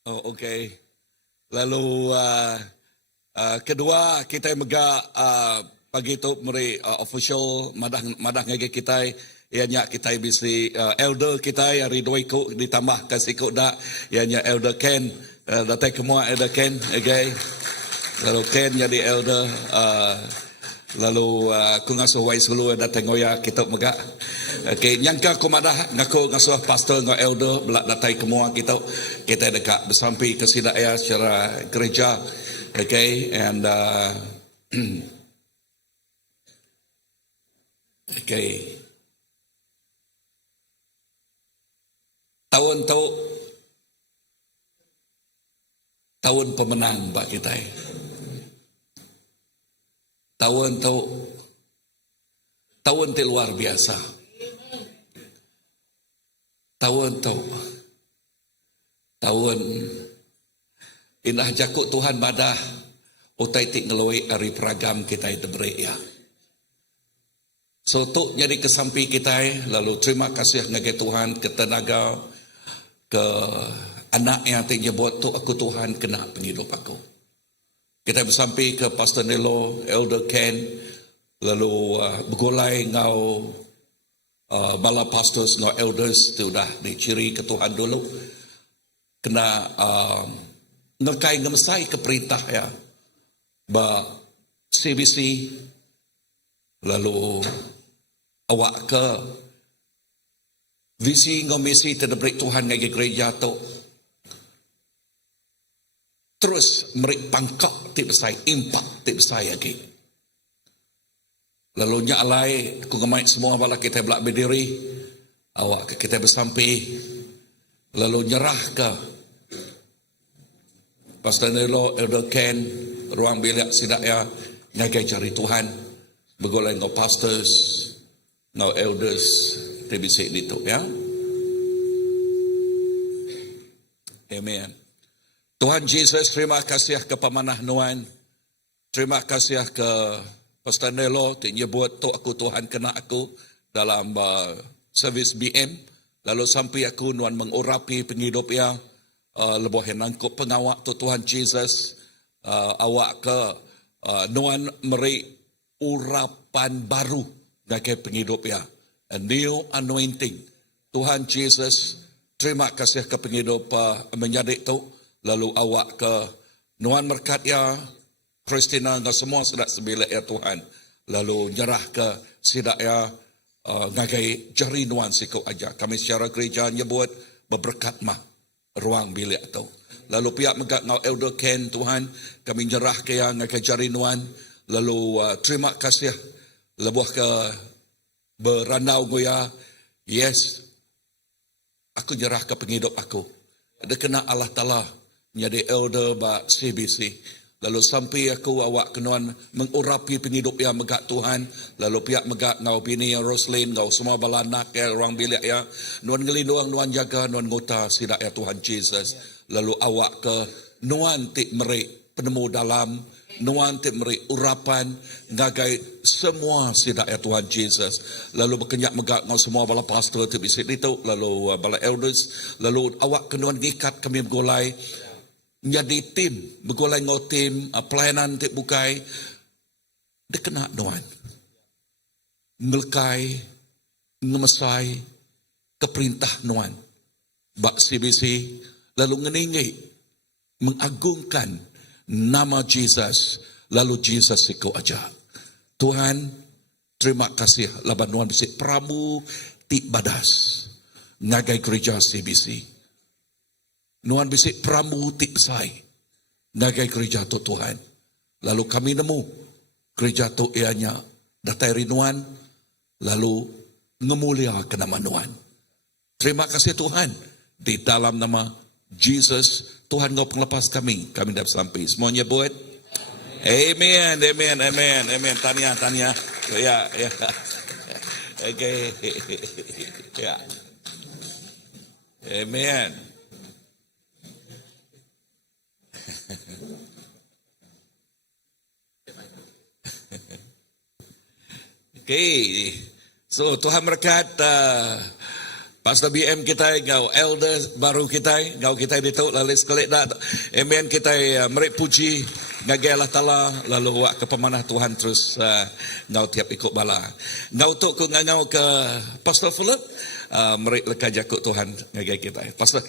Oh, okay. Lalu kedua kita mega pagi tu meri official madah ngagai kita ianya kita bisa elder kita hari dua ikut ditambah kasih ikut dak ianya elder Ken datai kemua elder Ken okay. Lalu Ken jadi elder lalu aku ngasuh wais dulu datang ngoya kita mega okay. Nyangka aku madah ngaku ngasuh pastor ngo elder belak datai kemua kita dekat bersampi ke sidaya secara gereja. Okay, and okay. Tahun pemenang bak kita. Tahun ti luar biasa. Tahun indah jakut Tuhan badah utai tik ngeloi ari peragam kita itu beri ya. So tu jadi kesampi kita lalu terima kasih ngagai Tuhan ke tenaga ke anak yang tik nyebut tu aku Tuhan kena penghidup aku. Kita bersampi ke Pastor Nelo, Elder Ken, lalu bergulai ngau bala pastors ngau elders tu dah diciri ke Tuhan dulu. Kena ngekai ngemesai ke perintah ya ba CBC lalu awak ke visi ngomisi terdebrik Tuhan ngagai gereja tu terus merik pangkak tip besar impak tip besar lagi lalu nyalai aku ngemai semua bala kita belak berdiri awak ke kita bersampi lalu nyerah ke Pastor Nelo, Elder Ken, ruang bilik sidak ya, ngagai cari Tuhan, bergolai ngau pastors, ngau elders, TBC itu ya. Amen. Tuhan Yesus, terima kasih ke pemanah Nuan, terima kasih ke Pastor Nelo, yang nyebut tu aku Tuhan kena aku dalam servis BM, lalu sampai aku Nuan mengurapi penghidup ya, lebuh nangkuk pengawak tu Tuhan Jesus awak ke Nuan meri urapan baru ngagai penghidup ya, a new anointing. Tuhan Jesus terima kasih ke penghidup menjadi tu lalu awak ke Nuan merkat ya Christina dan semua sedak sebilik ya Tuhan lalu nyerah ke sidak ya ngagai jari nuan siko aja. Kami secara gereja nyebut berberkat mah ruang bilik tu. Lalu pihak megak ngau elder Ken Tuhan, kami nyerah ke yang ngagai jari nuan. Lalu terima kasih lebuh ke berandau goya. Yes, aku nyerah ke penghidup aku. Ada kena Allah Ta'ala menjadi elder ba CBC. Lalu sampai aku awak kenuan mengurapi penghidup yang megak Tuhan. Lalu pihak megak ngau bini yang Roslyn, ngau semua balanak ya ruang bilik ya. Nuan ngelindung, nuan jaga, nuan ngota sidak ya Tuhan Jesus. Lalu awak ke nuan tik merik penemu dalam, nuan tik merik urapan, ngagai semua sidak ya Tuhan Jesus. Lalu berkenyak megak ngau semua bala pastor tik bisik itu, lalu bala elders, lalu awak kenuan ngikat kami bergolai. Jadi tim, bergolai ngau tim, pelayanan tik bukai, dia kena nuan. Ngelkai, ngemesai, keperintah nuan. Bak CBC, lalu ngeningi, mengagungkan nama Jesus, lalu Jesus iko aja. Tuhan, terima kasih laban nuan bisik pramu tik badas, ngagai gereja CBC. Nuan bisik pramu tik besai. Ngagai gereja tu Tuhan. Lalu kami nemu. Gereja tu ianya datai rinuan. Lalu ngemulia ke nama Nuan. Terima kasih Tuhan. Di dalam nama Jesus. Tuhan ngau penglepas kami. Kami dah sampai. Semuanya buat. Amen. Amen. Amen. Amen. Tanya. Ya. Okay. Ya. Amen. Okay, so Tuhan berkat Pastor BM kita, ngau elder baru kita, ngau kita itu lalu sekali dah. Amen kita merik puji ngagai Allah Ta'ala lalu wak ke pemanah Tuhan terus ngau tiap ikut bala. Ngau tu ku ngau ke Pastor Philip merik lekat jakut Tuhan ngagai kita. Pastor.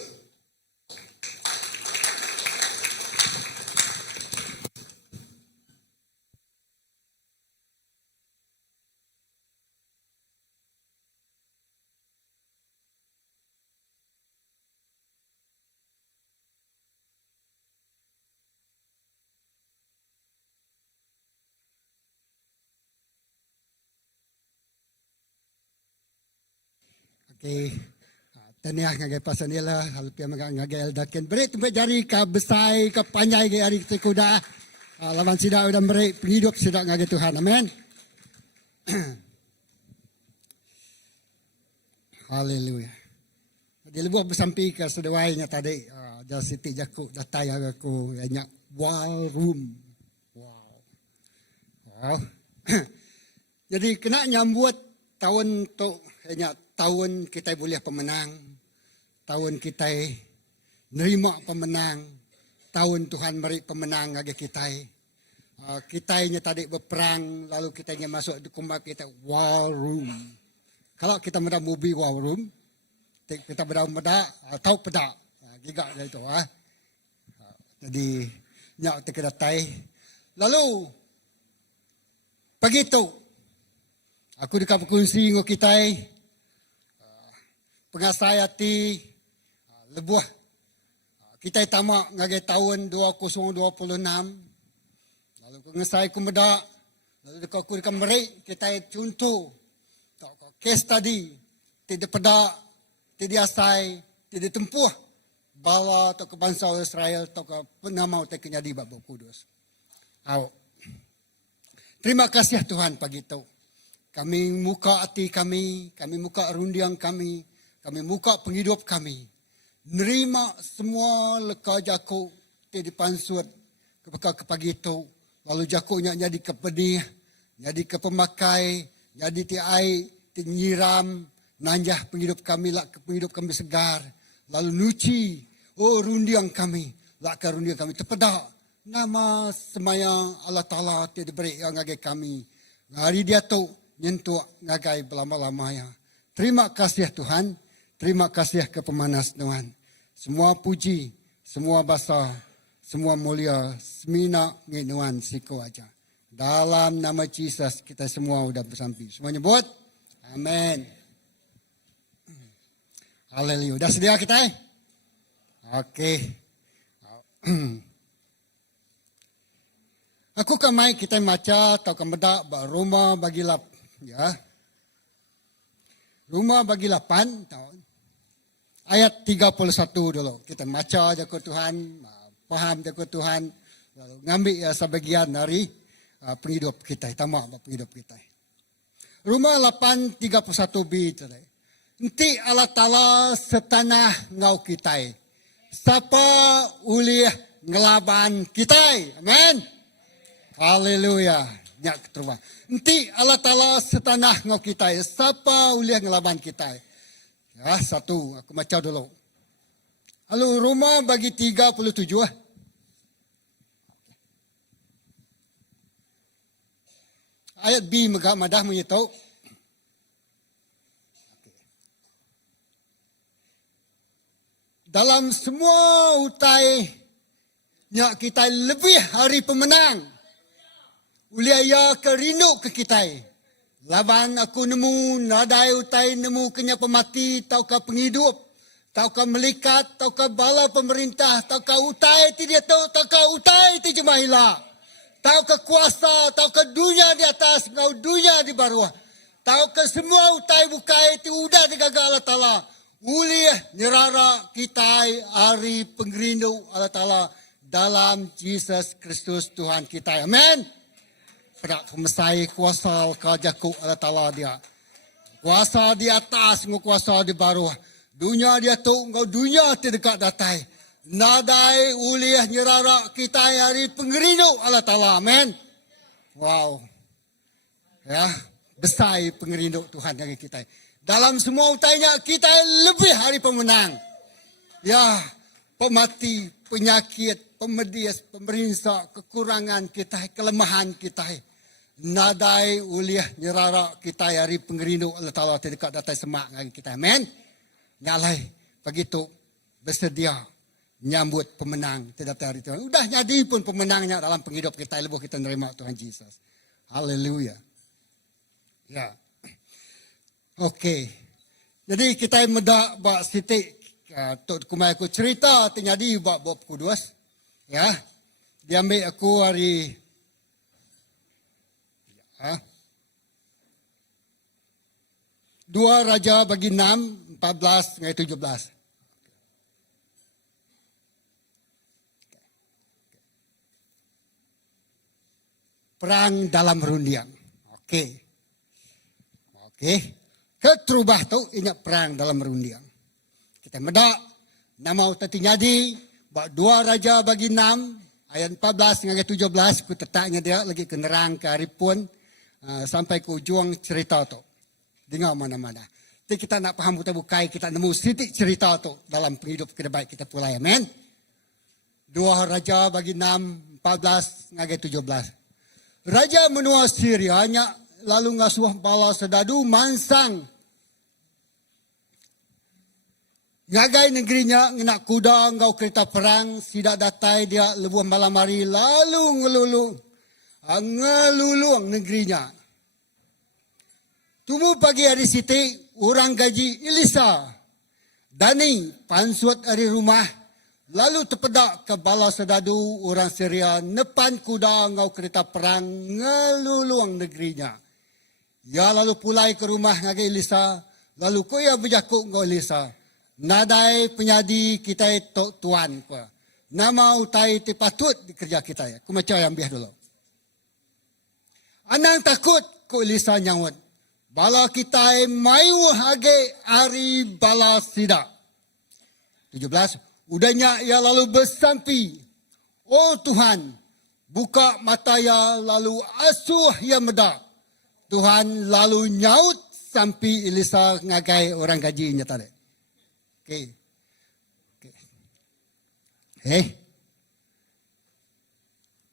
Okay. Taniah ngagai pasanila, halupia ngagai eldaken. Beri tempat jari ka besai, ka panjai ke hari kita kuda. Lawan sidak udah beri penghidup sidak ngagai Tuhan. Amin. Haleluya. Di lebuh bersampai ke sedawainya tadi. Dah siti jaku datai aku banyak wall room. Wow. Jadi kena nyambut tahun tu hanya tahun kita boleh pemenang, tahun kita nerima pemenang, tahun Tuhan beri pemenang bagi kita. Kitanya tadi berperang, lalu kitanya masuk di kumbat kita war room. Kalau kita mudah mobil war room, kita mudah tahu pedak, gigak dari itu. Jadi nyak kita datai. Lalu pagi itu aku dekat berkongsi dengan kita. Pengasayati lebuh kita tamak ngagai tahun 2026 lalu pengasai kumeda lalu dekat aku dekat merik kita contoh case tadi tidak pedak tidak asai tidak tempuh bala atau ke bangsa Israel atau ke penamau tak kenyadi Bapa Kudus. Terima kasih Tuhan pagi itu. Kami muka hati kami muka rundiang kami muka penghidup kami. Nerima semua leka jaku di pansut ke pagi itu. Lalu jakunya jadi kepenih, jadi kepemakai, jadi tiai, nyiram, nanjah penghidup kami, lak penghidup kami segar. Lalu nuci, rundiang kami, lak rundiang kami terpedak. Nama semaya Allah Ta'ala tidak beri yang ngagai kami. Hari dia tu nyentuh ngagai belama-lamanya. Terima kasih Tuhan. Terima kasih ke pemanas Tuhan. Semua puji, semua basa, semua mulia, semina nginuan siku aja. Dalam nama Yesus kita semua sudah bersampai. Semuanya buat. Amin. Haleluya. Dah sedia kita? Okey. Aku kan mai kita baca atau kan bedak Roma bagi 8 ya. Roma bagi 8 tahun. Ayat 31 dulu. Kita baca je ke Tuhan, faham je ke Tuhan, lalu ngambil ya sebagian dari penghidup kita, tamak penghidup kita. Roma 8:31b tadi. Nanti Allah Ta'ala setanah ngau kita. Siapa ulih ngelaban kita. Amin. Haleluya. Nyak terima. Nanti Allah Ta'ala setanah ngau kita. Siapa ulih ngelaban kita. Ya, satu. Aku baca dulu. Lalu Roma bagi 37. Ayat B madah menyetau. Dalam semua utai nyak kita lebih hari pemenang. Uliaya ke rindu ke kita. Laban aku nemu nadai utai nemu kenya pemati tau ka penghidup. Tau ka melikat, tau ka bala pemerintah, tau ka utai ti dia tau ka utai ti jemahila. Tau ka kuasa, tau ka dunia di atas, ngau dunia di bawah. Tau ka semua utai bukai ti udah digagal Allah Ta'ala. Uliah nyerara kita hari pengerindu Allah Ta'ala dalam Yesus Kristus Tuhan kita. Amin. Perak mesai kuasa kajaku Allah Ta'ala dia. Kuasa di atas, kuasa di bawah. Dunia dia tu, engkau dunia terdekat datai. Nadai uliah nyerara kita hari pengerindu Allah Ta'ala. Amin. Wow. Ya, besar pengerindu Tuhan dari kita. Dalam semua utainya kita lebih hari pemenang. Ya, pemati, penyakit, pemedias, pemerintah, kekurangan kita, kelemahan kita. Nadai uliah nyerara kita hari pengerindu Allah Ta'ala terdekat datai semak dengan kita. Amin. Nyalai, begitu bersedia nyambut pemenang terdatai hari Tuhan. Udah jadi pun pemenangnya dalam penghidup kita. Lebuh kita menerima Tuhan Yesus. Haleluya. Ya. Okey. Jadi kita medak bak sitik tok kumai aku cerita terjadi bak Bob Kudus. Ya. Diambil aku hari 2 Raja bagi 6, 14 dengan 17. Perang dalam rundiang. Okey. Keterubah tu ingat perang dalam rundiang. Kita medak nama terjadi bak 2 Raja bagi 6 ayat 14 dengan 17 aku letaknya dia lagi ke nerang ke haripun sampai ke ujung cerita tu. Dengar mana-mana. Jadi kita nak faham betul bukai kita nemu sitik cerita tu dalam penghidup kita baik kita pulai. Amen. 2 Raja bagi 6 14 dengan 17. Raja menua Syria lalu ngasuh bala sedadu mansang. Ngagai negerinya ngenak kuda ngau kereta perang sidak datai dia lebuh malam hari lalu ngelulung negerinya. Tumu pagi hari siti orang gaji Elisa Dani pansuat hari rumah lalu terpedak ke bala sedadu orang Syria nepan kuda ngau kereta perang ngelulung negerinya. Ya lalu pulai ke rumah ngagi Elisa lalu koya berjakuk ngau Elisa. Nadai penyadi kita tuan ko. Nama utai ti patut dikerja kita ya. Ku macam yang biar dulu. Anang takut ko Elisa nyawut. Bala kita mayu hage hari bala sida. 17. Udahnya ia lalu bersampi. Oh Tuhan, buka mata ya lalu asuh ya medak. Tuhan lalu nyaut sampai Elisa ngagai orang gajinya tadi. Okey.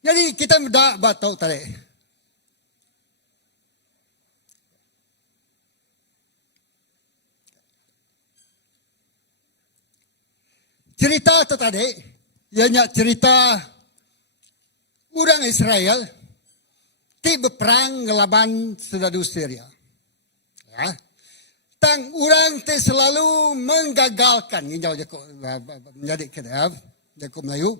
Jadi kita medak batau tadi. Cerita tu tadi, ianya cerita orang Israel ti berperang ngelaban sedadu Syria. Ya. tang orang te selalu menggagalkan nginjau jako menjadi kedap jako Melayu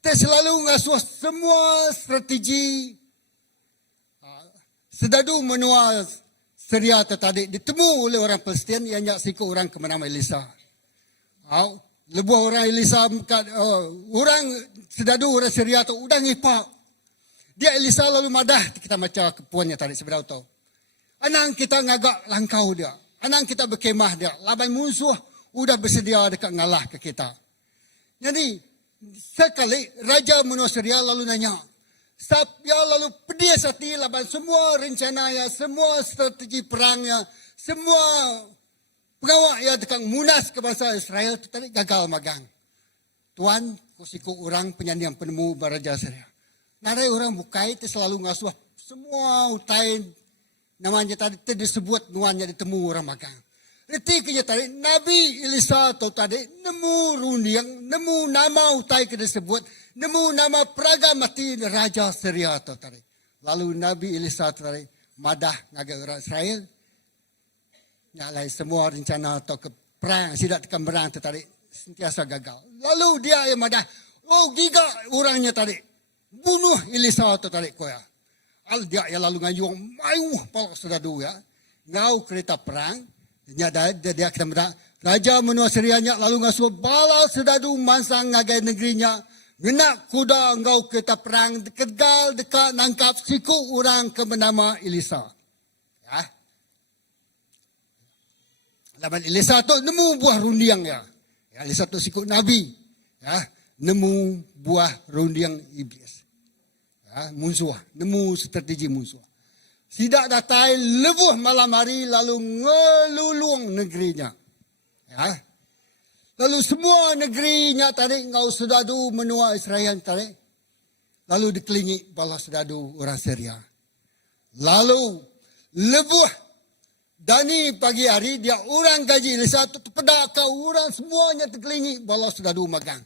te selalu ngasuh semua strategi sedadu menua Syria tadi ditemu oleh orang Palestin yang nyak siku orang ke nama Elisa. Lebuh orang Elisa orang sedadu orang Syria tu udang ipak. Dia Elisa lalu madah kita macam kepuannya tadi sebenarnya tahu. Anang kita ngagak langkau dia. Anang kita berkemah dia. Laban musuh udah bersedia dekat ngalah ke kita. Jadi sekali Raja menua Syria lalu nanya. Dia lalu pedih hati laban semua rencananya, semua strategi perangnya, semua pengawal yang dekat munas ke bangsa Israel itu tadi gagal magang. Tuan, kusiku orang penyanyi yang penemu Raja Syria. Narai orang bukai itu selalu ngasuh semua utain namanya tadi disebut nuannya ditemu orang magang. Retiknya tadi Nabi Elisa tu tadi nemu rundiang, nemu nama utai ke disebut, nemu nama peraga mati Raja Syria tu tadi. Lalu Nabi Elisa tu tadi madah ngagai orang Israel. Nyalai semua rencana atau ke perang, sidak tekan berang tu tadi sentiasa gagal. Lalu dia yang madah, giga orangnya tadi. Bunuh Elisa tu tadi koya. Al dia yang lalu ngayung mayu palak sedadu ya. Ngau kereta perang. Dia kita mendak. Raja menua Syrianya lalu ngasuh bala sedadu mansang ngagai negerinya. Genak kuda ngau kereta perang. Kegal dekat nangkap siku orang ke bernama Elisa. Ya. Laban Elisa tu nemu buah rundiang ya. Elisa tu siku Nabi. Ya. Nemu buah rundiang iblis. Musuh, nemu strategi musuh. Sidak datai lebuh malam hari lalu ngelulung negerinya. Ya. Lalu semua negerinya tadi ngau sedadu menua Israel tadi. Lalu dikelilingi bala sedadu orang Syria. Lalu lebuh dani pagi hari dia orang gaji Elisa tu pedak kau orang semuanya terkelilingi bala sedadu magang.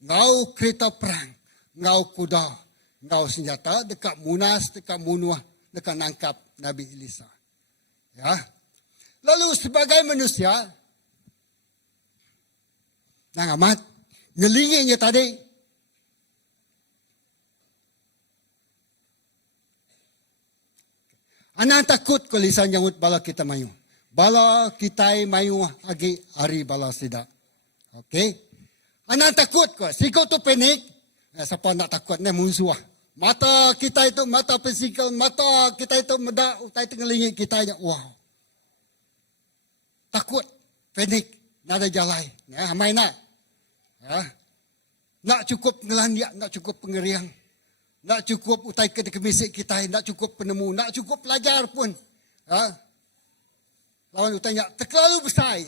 Ngau kereta perang, ngau kuda. Ngau senjata dekat munas, dekat munuah, dekat nangkap Nabi Elisa. Ya. Lalu sebagai manusia, nang amat, ngelinginya tadi, anak takut kalau Elisa nyambut bala kita mayu. Bala kita mayu agi hari bala sida. Okey. Anak takut kau, sikau tu panik. Siapa nak takut ni musuh. Mata kita itu, mata fisikal, mata kita itu medak, utai tengelingi kita aja. Wow. Takut, panik, nada jalai. Ya, main nak. Ya. Nak cukup ngelandiak, nak cukup pengeriang. Nak cukup utai kemisik kita, nak cukup penemu, nak cukup pelajar pun. Ya. Lawan utainya terlalu besar.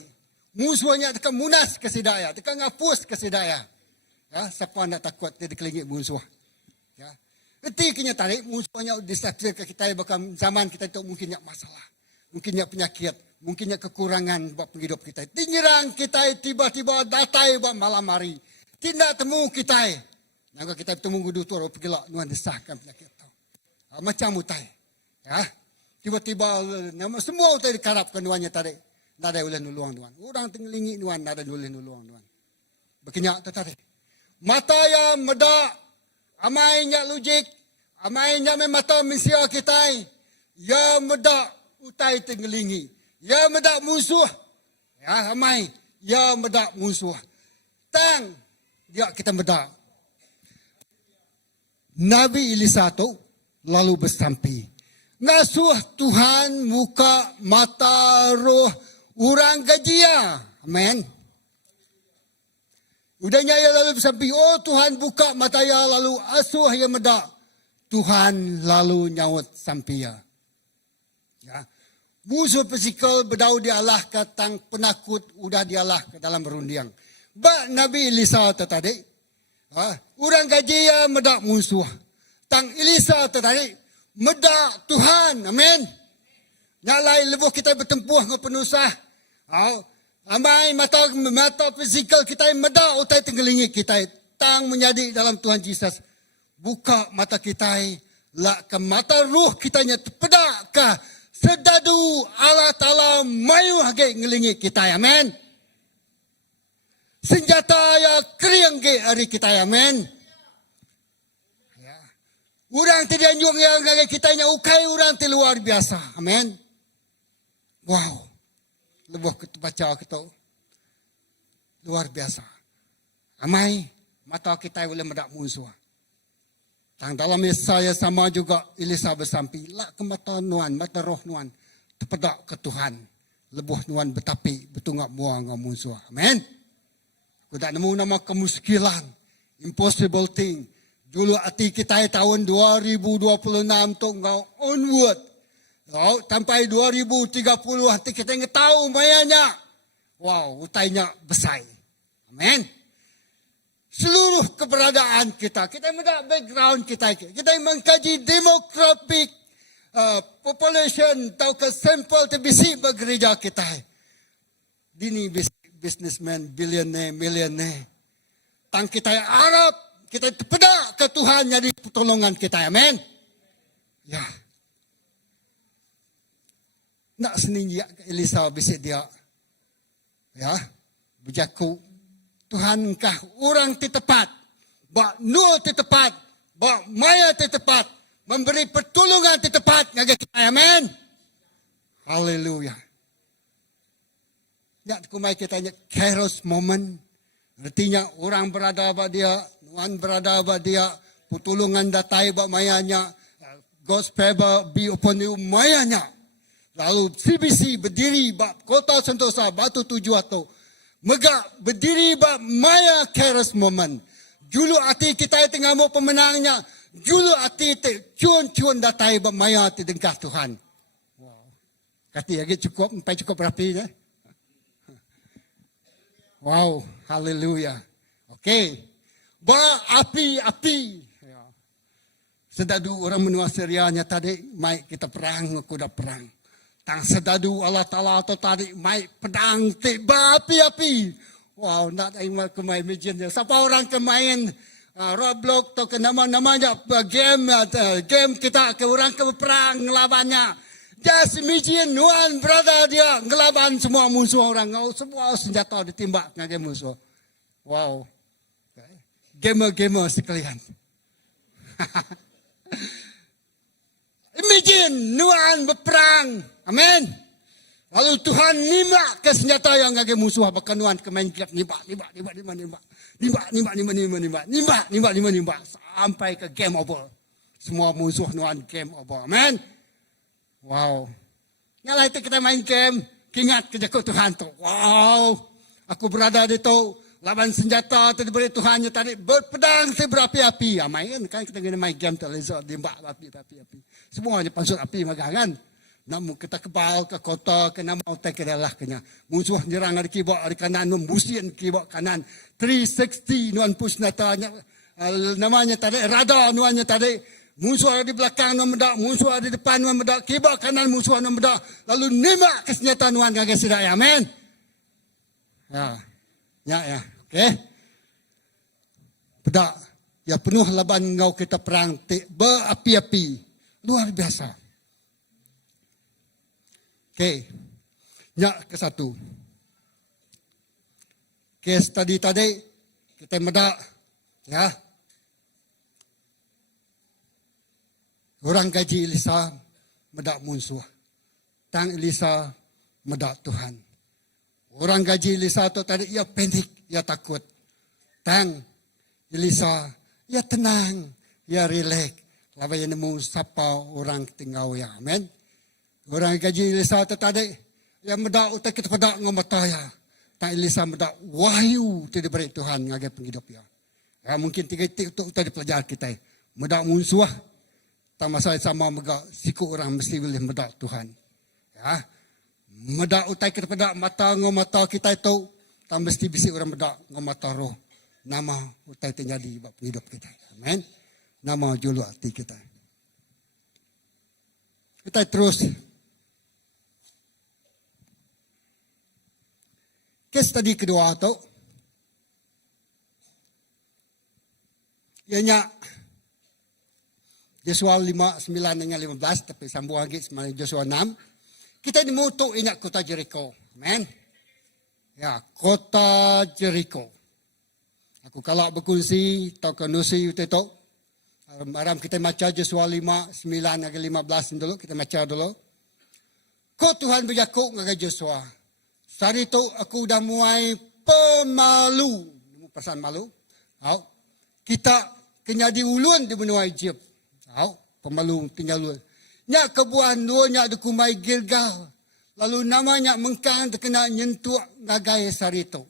Musuhnya tekan munas kesidaya, tekan ngapus kesidaya. Ya, siapa nak takut dia dikelingi musuh. Ya. Ketiknya tarik musuhnya disaksikan ke kita bahkan zaman kita itu mungkinnya masalah. Mungkinnya penyakit, mungkinnya kekurangan buat penghidup kita. Tinyerang kita tiba-tiba datai buat malam hari. Tidak temu kita. Naga kita temu doktor pergi lah nuan disahkan penyakit itu. Macam utai. Ya. Tiba-tiba nama semua utai dikarapkan nuannya tarik. Nada boleh nuluang nuan. Orang tenggelingi nuan nada boleh nuluang nuan. Berkenyak tarik. Mata yang medak, amainya logik, amainya mata manusia kita, ya medak utai tenggelingi, ya medak musuh, ya amai, ya medak musuh. Tang dia kita medak. Nabi Elisa tu lalu bersampi. Ngasuh Tuhan muka mata roh orang gajia. Amen. Udahnya ia lalu bersampi, oh Tuhan buka mata ia lalu asuh ia medak. Tuhan lalu nyaut sampi ia. Ya. Musuh fisikal berdau dialah katang penakut udah dialah ke dalam berundiang. Ba Nabi Elisa tadi, orang gaji ia medak musuh. Tang Elisa tadi, medak Tuhan. Amin. Nyalai lebuh kita bertempuh dengan penusah. Amai mata fisikal kita medak utai tenggelingi kita tang menjadi dalam Tuhan Yesus. Buka mata kita, lah ke mata ruh kita nya terpedak ke sedadu Allah Ta'ala mayu hage ngelingi kita, amen. Senjata ya kriang ge hari kita, amen. Ya. Urang tidak nyung yang hage kita nya ukai urang ti luar biasa, amen. Wow. Lebuh kita baca kita luar biasa. Amai mata kita boleh medak musuh. Tang dalam Yesaya sama juga Elisa bersampi. Lak ke mata nuan, mata roh nuan. Terpedak ke Tuhan. Lebuh nuan betapi, betungak buang ke musuh. Amen. Aku tak nemu nama kemuskilan. Impossible thing. Dulu hati kita tahun 2026 tu ngau onward. Sampai 2030 hati kita ingin tahu mayanya. Wow, utainya besar. Amen. Seluruh keberadaan kita mendak background kita mengkaji demographic population atau ke sampel terbisi bergereja kita. Dini businessman, billionaire, millionaire. Tang kita Arab, kita terpedak ke Tuhan jadi pertolongan kita. Amen. Ya. Nak seninjak Elisa bisik dia. Ya. Berjaku. Tuhan kah orang ti tepat. Bak Nuh ti tepat. Bak Maya ti tepat. Memberi pertolongan ti tepat. Ngagai kita. Amen. Haleluya. Nak kumai kita tanya kairos moment. Artinya orang berada pada dia. Tuhan berada pada dia. Pertolongan datai bak mayanya. God's favor be upon you mayanya. Lalu CBC berdiri bak kota Sentosa. Batu Tujuh Atau. Megak berdiri bak maya kairos moment. Julu hati kita tengah mau pemenangnya. Julu hati cuan-cuan datai bak maya ti dengkah Tuhan. Wow. Kati lagi cukup, sampai cukup rapi ya. Wow, haleluya. Okey. Ba api. Sedadu orang menua serianya tadi, mai kita perang, aku dah perang. Tang sedadu Allah Ta'ala atau tarik mai pedang tiba api-api. Wow, nak ke main imagine. Siapa orang ke main Roblox atau ke nama-namanya game kita ke orang ke perang ngelabannya. Just imagine one brother dia ngelaban semua musuh orang. Semua senjata ditimbak dengan musuh. Wow. Gamer-gamer sekalian. Imagine nuan berperang. Amin. Lalu Tuhan nimbak ke senjata yang ngage musuh bahkan nuan ke main gelap nimbak sampai ke game over. Semua musuh nuan game over. Amin. Wow. Nyala itu kita main game, ingat kejaku Tuhan tu. Wow. Aku berada di tu lawan senjata tu diberi Tuhannya tadi berpedang berapi-api. Main kan kita gini main game televisi nimbak api. Semuanya pansut api magangan. Namun kita kebal ke kota ke nama utai ke dalah kena. Musuh nyerang dari kibak dari kanan membusian kibak kanan 360 nuan push natanya namanya tadi radar nuannya tadi musuh ada di belakang nuan medak musuh ada di depan nuan medak kibak kanan musuh nuan medak lalu nemak ke senjata nuan gagal sidai. Amen. Ya. Okey. Pedak ya penuh laban ngau kita perang berapi-api luar biasa. Okey. Nyak ke satu. Kes tadi kita medak ya. Orang gaji Elisa medak musuh. Tang Elisa medak Tuhan. Orang gaji Elisa tu tadi ia panik, ia takut. Tang Elisa ia tenang, ia relax. Lawan yang nemu sapa orang tinggal ya. Amen. Orang gaji Elisa tu tadi, yang medak utak kita pedak ngomataya. Tak Elisa medak wahyu tidak diberi Tuhan ngagai penghidup ya. Ya mungkin tiga titik untuk tadi pelajar kita. Medak musuh. Tak masalah sama megak siku orang mesti boleh medak Tuhan. Ya. Medak utak kita pedak mata ngomata kita itu, tak mesti bisi orang medak ngomata roh. Nama utak itu jadi bab penghidup kita. Amen. Nama julu hati kita. Kita terus. Kes tadi kedua tu. Ianya Joshua 5:9 dengan 15 tapi sambung lagi sama Joshua 6. kita dimutuk ingat kota Jericho. Amen. Ya, kota Jericho. Aku kalau berkongsi, tau ke nusi itu. Maram kita baca Yosua 5, 9 ke 15 dulu. Kita baca dulu. Kau Tuhan berjakuk dengan Yosua. Saat itu aku dah mulai pemalu. Perasaan malu. Kita kena diulun di benua Egypt. Pemalu tinggal ulun. Nyak kebuan dua nyak dekumai Gilgal. Lalu namanya mengkang terkena nyentuh ngagai sarito.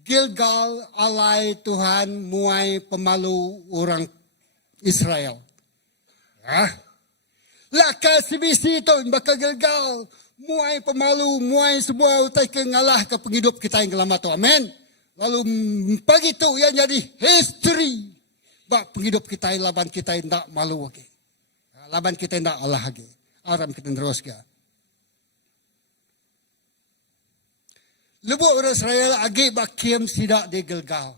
Gilgal alai Tuhan muai pemalu orang Israel. Laka sibisi itu bakal Gilgal. Muai pemalu, muai semua utai ke ngalah ke penghidup kita yang lama tu. Amin. Lalu pagi itu yang jadi history. Bak penghidup kita yang laban kita yang tak malu lagi. Laban kita yang tak Allah lagi. Aram kita terus ke. Lebu orang Israel agi bakiem sidak di Gilgal.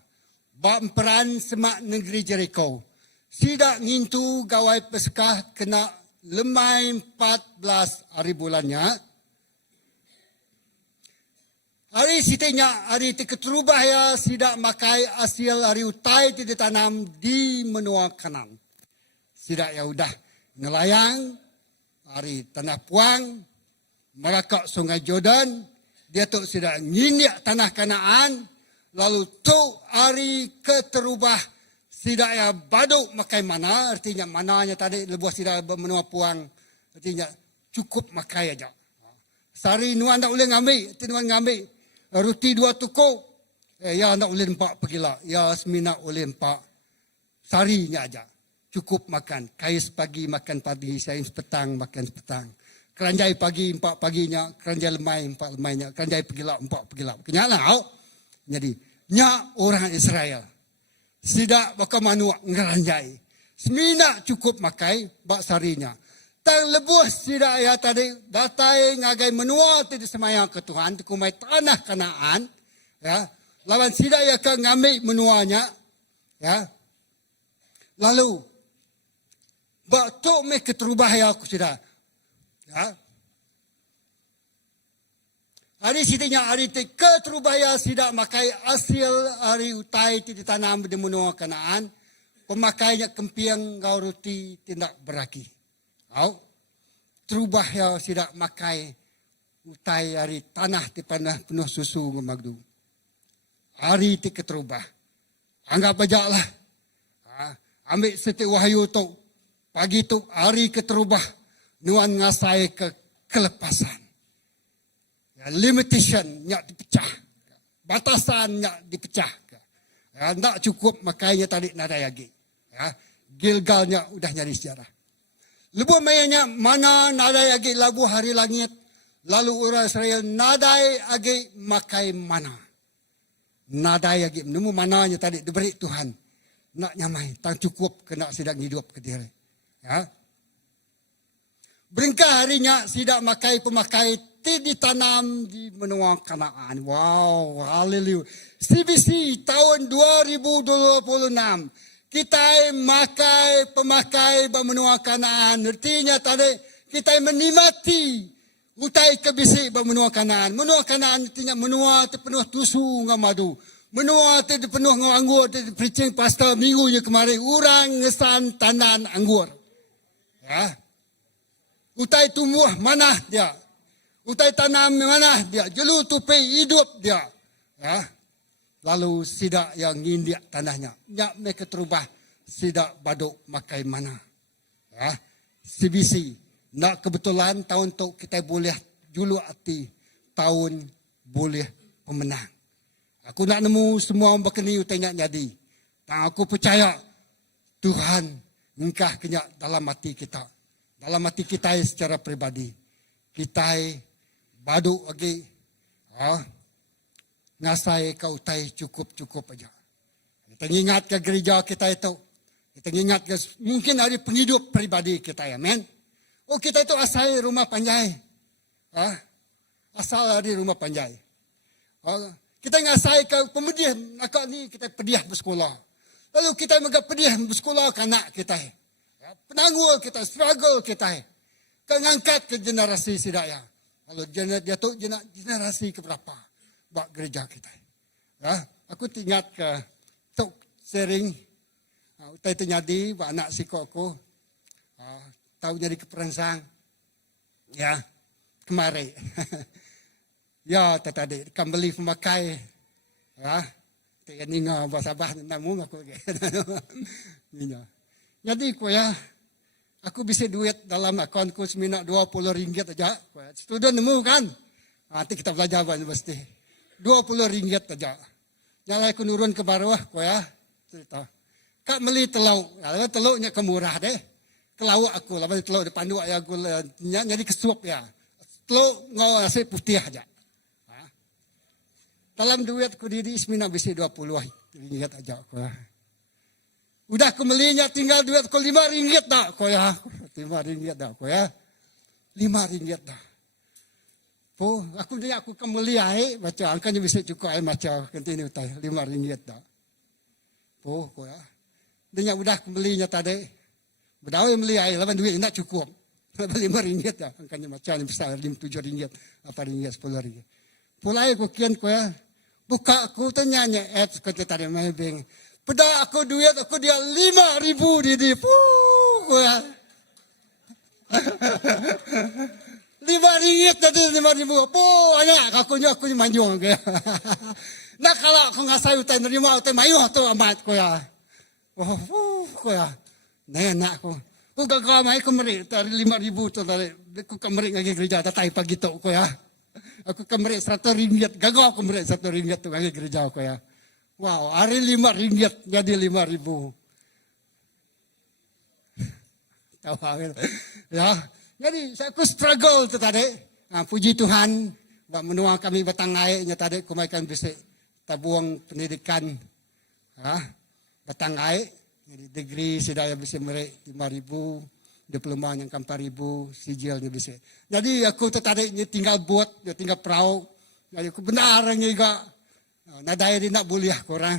Bak peran semak negeri Jericho. Sidak ngintu gawai peskah kena lemai 14 hari bulannya. Hari sitinya, hari keterubah ya sidak makai hasil hari utai tidak tanam di menua kanan. Sidak ya udah ngelayang, hari tanah puang, merakak sungai Jordan, dia tu sidak nginyak tanah Kanaan, lalu tu hari keterubah sidak ya baduk makai mana, artinya mananya tadi lebuh sidak menua puang, artinya cukup makai aja. Sari nuan tak boleh ngambil, nuan ngambil. Roti 2 tukuk, ya nak ulin 4 pegila, ya semina ulin 4. Sarinya aja. Cukup makan. Kais pagi makan pagi, sains petang makan petang. Keranjai pagi 4 paginya, keranjai lemai 4 lemainya, keranjai pegila 4 pegila. Kenyalah. Jadi, nyak orang Israel. Sidak bakal manuak ngeranjai. Semina cukup makai, bak sarinya. Tang lebuh sidak ya tadi datai ngagai menua tidak semayang ke Tuhan kumai tanah Kanaan ya lawan sidak ya ke ngambil menuanya ya lalu bak tu me keterubah ya aku sidak ya hari sidaknya hari keterubah ya sidak makai hasil hari utai tidak tanam di menua Kanaan pemakainya kempiang gau roti tidak beraki. Terubah ya sidak makai utai hari tanah di panah penuh susu ngemagdu. Hari ti keterubah. Anggap aja lah. Ambil setiap wahyu tu. Pagi tu hari keterubah. Nuan ngasai ke kelepasan. Ya, limitation nyak dipecah. Batasan nyak dipecah. Ya, tak cukup makainya tadi nadai lagi. Ya, Gilgalnya udah nyari sejarah. Lebuh mayanya mana nadai agi labu hari langit. Lalu orang Israel nadai agi makai mana. Nadai agi. Nemu mananya tadi diberi Tuhan. Nak nyamai. Tak cukup kena sidak hidup ke diri. Ya. Beringkah harinya sidak makai pemakai ditanam di menua Kanaan. Wow. Haleluya. CBC tahun 2026. Kita makai pemakai bermenua Kanaan. Artinya tadi kita menikmati utai kebisi bermenua Kanaan. Menua Kanaan artinya menua penuh tusu dengan madu. Menua penuh dengan anggur. Preaching pastor minggu je kemarin. Orang ngesan tanan anggur. Ya. Utai tumbuh mana dia. Utai tanam mana dia. Jelu tupai hidup dia. Ya. Lalu sidak yang ngindiak tanahnya. Nyak mereka terubah. Sidak baduk makai mana. Ya. CBC. Nak kebetulan tahun tu kita boleh julu hati. Tahun boleh pemenang. Aku nak nemu semua orang berkeni utai-nyak jadi. Dan aku percaya Tuhan engkah kenyak dalam hati kita. Dalam hati kita secara pribadi. Kita baduk lagi. Ngasai kau tai cukup-cukup aja. Kita ingat ke gereja kita itu. Kita ingat ke mungkin hari penghidup pribadi kita ya, men. Oh kita itu asal rumah panjai. Asal dari rumah panjai. Kita ngasai ke pemediah. Nakak ni kita pediah bersekolah. Lalu kita juga pediah bersekolah ke anak kita. Penangguh kita, struggle kita. Ngangkat ke generasi sidaya. Kalau jatuh generasi keberapa buat gereja kita. Ya, aku ingat ke tok sering utai terjadi buat anak siko aku. Tahu jadi keperansang. Ya, kemarin. Ya, tadi kembali pemakai. Ya, tak ninga basabah namun aku. Jadi ko ya, aku bisa duit dalam akunku semina RM20 aja. Student nemu kan? Nanti kita belajar banyak pasti. RM20 aja. Nyala aku nurun ke bawah ko ya. Cerita. Kak beli telur. Telurnya kemurah deh. Kelawak aku lah, telur depan dua ya aku jadi kesuap ya. Telur ngau nasi putih aja. Dalam duit aku diri semina bisa RM20 aja aku lah. Udah kembalinya tinggal duit ko RM5 dah ko ya. RM5 dah ko ya. RM5 dah. Po, aku kembali ai baca angkanya bisa cukup ai macam continue tai RM5 dah. Po ko ya. Dia udah kembalinya tadi. Berdawa yang beli ai lawan duit nak cukup. RM5 dah angkanya macam besar RM7 apa ringgit RM10. Pulai ko kian ko ya. Buka aku tanya apps ko tadi mai bank. Pada aku duit aku dia RM5 di ya. RM5 tadi RM5. Anak aku manjung ke. Nak kalau aku ngasai utai nerima utai mayu tu amat ko ya. Ko ya. Nak aku. Aku gagal mai kemari tadi RM5 tu tadi. Aku kemari ngagi gereja tatai pagi tu ko ya. Aku kemari RM100 gagal aku kemari RM100 tu ngagi gereja ko ya. Wow, hari RM5 jadi RM5,000. Tahu kan? Ya, jadi aku struggle tu tadi. Puji Tuhan, menua kami batang airnya tadi, kumaikan bisa tabuang pendidikan. Batang air, jadi degree sedaya bisa merek RM5,000, diploma yang RM4,000, sijilnya bisa. Jadi aku tu tadi tinggal buat, tinggal perahu. Jadi aku benar juga. Nadai dia nak buliah korang.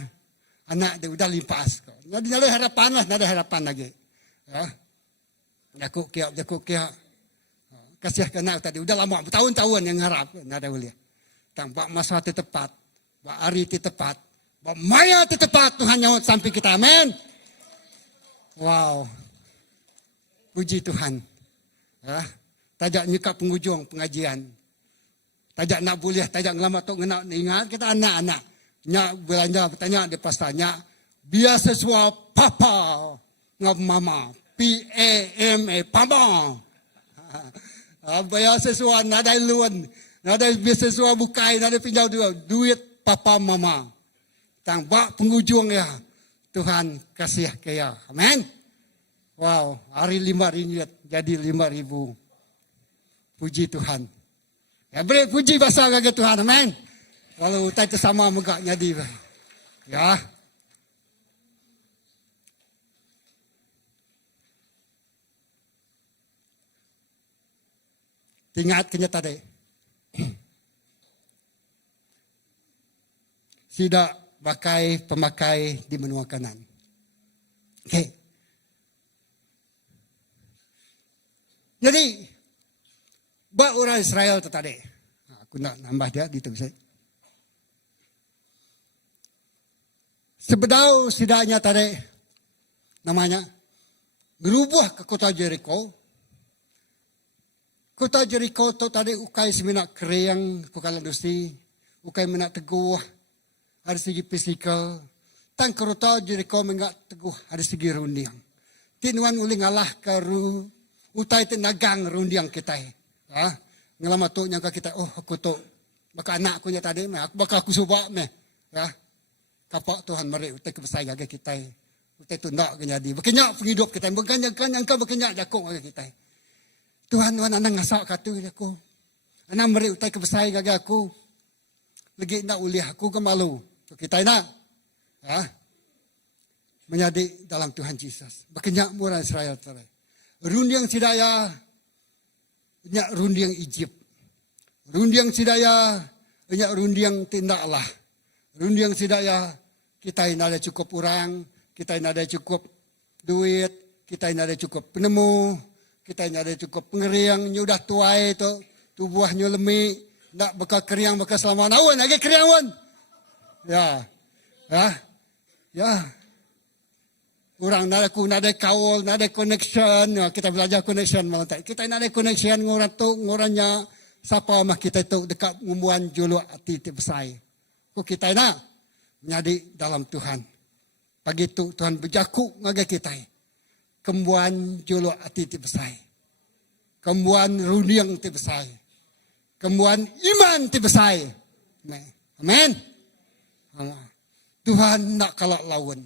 Anak dia udah limpas. Jadi ada harapan lah, ada harapan lagi. Ya. Aku kia. Kasih ke anak tadi. Udah lama, bertahun-tahun yang harap. Nada buliah. Bak masa itu tepat. Bak hari itu tepat. Bak maya itu tepat. Tuhan nyawat sampai kita. Amin. Wow. Puji Tuhan. Ya. Tajak nyekap penghujung pengajian. Tajak nak boleh, tajak ngelamat tu nak ingat kita anak-anak. Nyak belanja bertanya di pasarnya. Biasiswa papa ngap mama. PAMA papa. Biasiswa nada luan. Nada biasiswa bukai, nada pinjau duit papa mama. Tang bak penghujung ya. Tuhan kasih kaya. Amin. Wow, hari RM5 jadi RM5,000. Puji Tuhan. Ya, beri puji bahasa kepada Tuhan, amin. Kalau utai itu sama muka jadi. Ya. Ingat kenyataan tadi. Tidak pakai pemakai di benua kanan. Okey. Jadi, buat orang Israel tu tadi. Aku nak nambah dia di tempat saya. Sebedau sidanya tadi. Namanya. Berubah ke kota Jericho. Kota Jericho tu tadi ukai seminak keriang. Pukalan dosi. Ukai menak teguh. Dari segi fisikal. Tang kota Jericho mengat teguh. Dari segi rundiang. Tinuan uling Allah ke utai tenagang rundiang kita. Ha? Ngalamat tu nyangka kita, oh aku tu, baka anak aku nya tadi, baka aku subak meh. Ya. Kapak Tuhan mari utai kebesar gaga kita. Utai tu nak kenyadi. Berkenyak penghidup kita. Berkenyak angka berkenyak jakuk gaga kita. Tuhan anak ngasak katu aku. Anak mari utai kebesar gaga aku. Lagi nak uliah aku ke malu. Kita nak. Ya. Menjadi dalam Tuhan Yesus. Berkenyak murah Israel tadi. Rundiang sidaya nyak rundiang Egypt. Rundiang sidaya nyak rundiang tindak Allah. Rundiang sidaya kita ini ada cukup orang, kita ini ada cukup duit, kita ini ada cukup penemu, kita ini ada cukup pengeriang, nyudah tuai itu tubuhnya lemik, nak bekal keriang bekal selama nawan lagi keriang wan. Ya. Ya. Orang nak ada kawal, nak ada connection, ya, kita belajar connection malam tak. Kita nak ada connection ngorang tu, ngorangnya siapa mah kita tu dekat ngumuan juluk hati besar. Kok kita nak menjadi dalam Tuhan. Pagi tu Tuhan berjakuk ngagai kita. Kembuan juluk hati besar. Kembuan rundiang besar. Kembuan iman besar. Amen. Tuhan nak kalak lawan.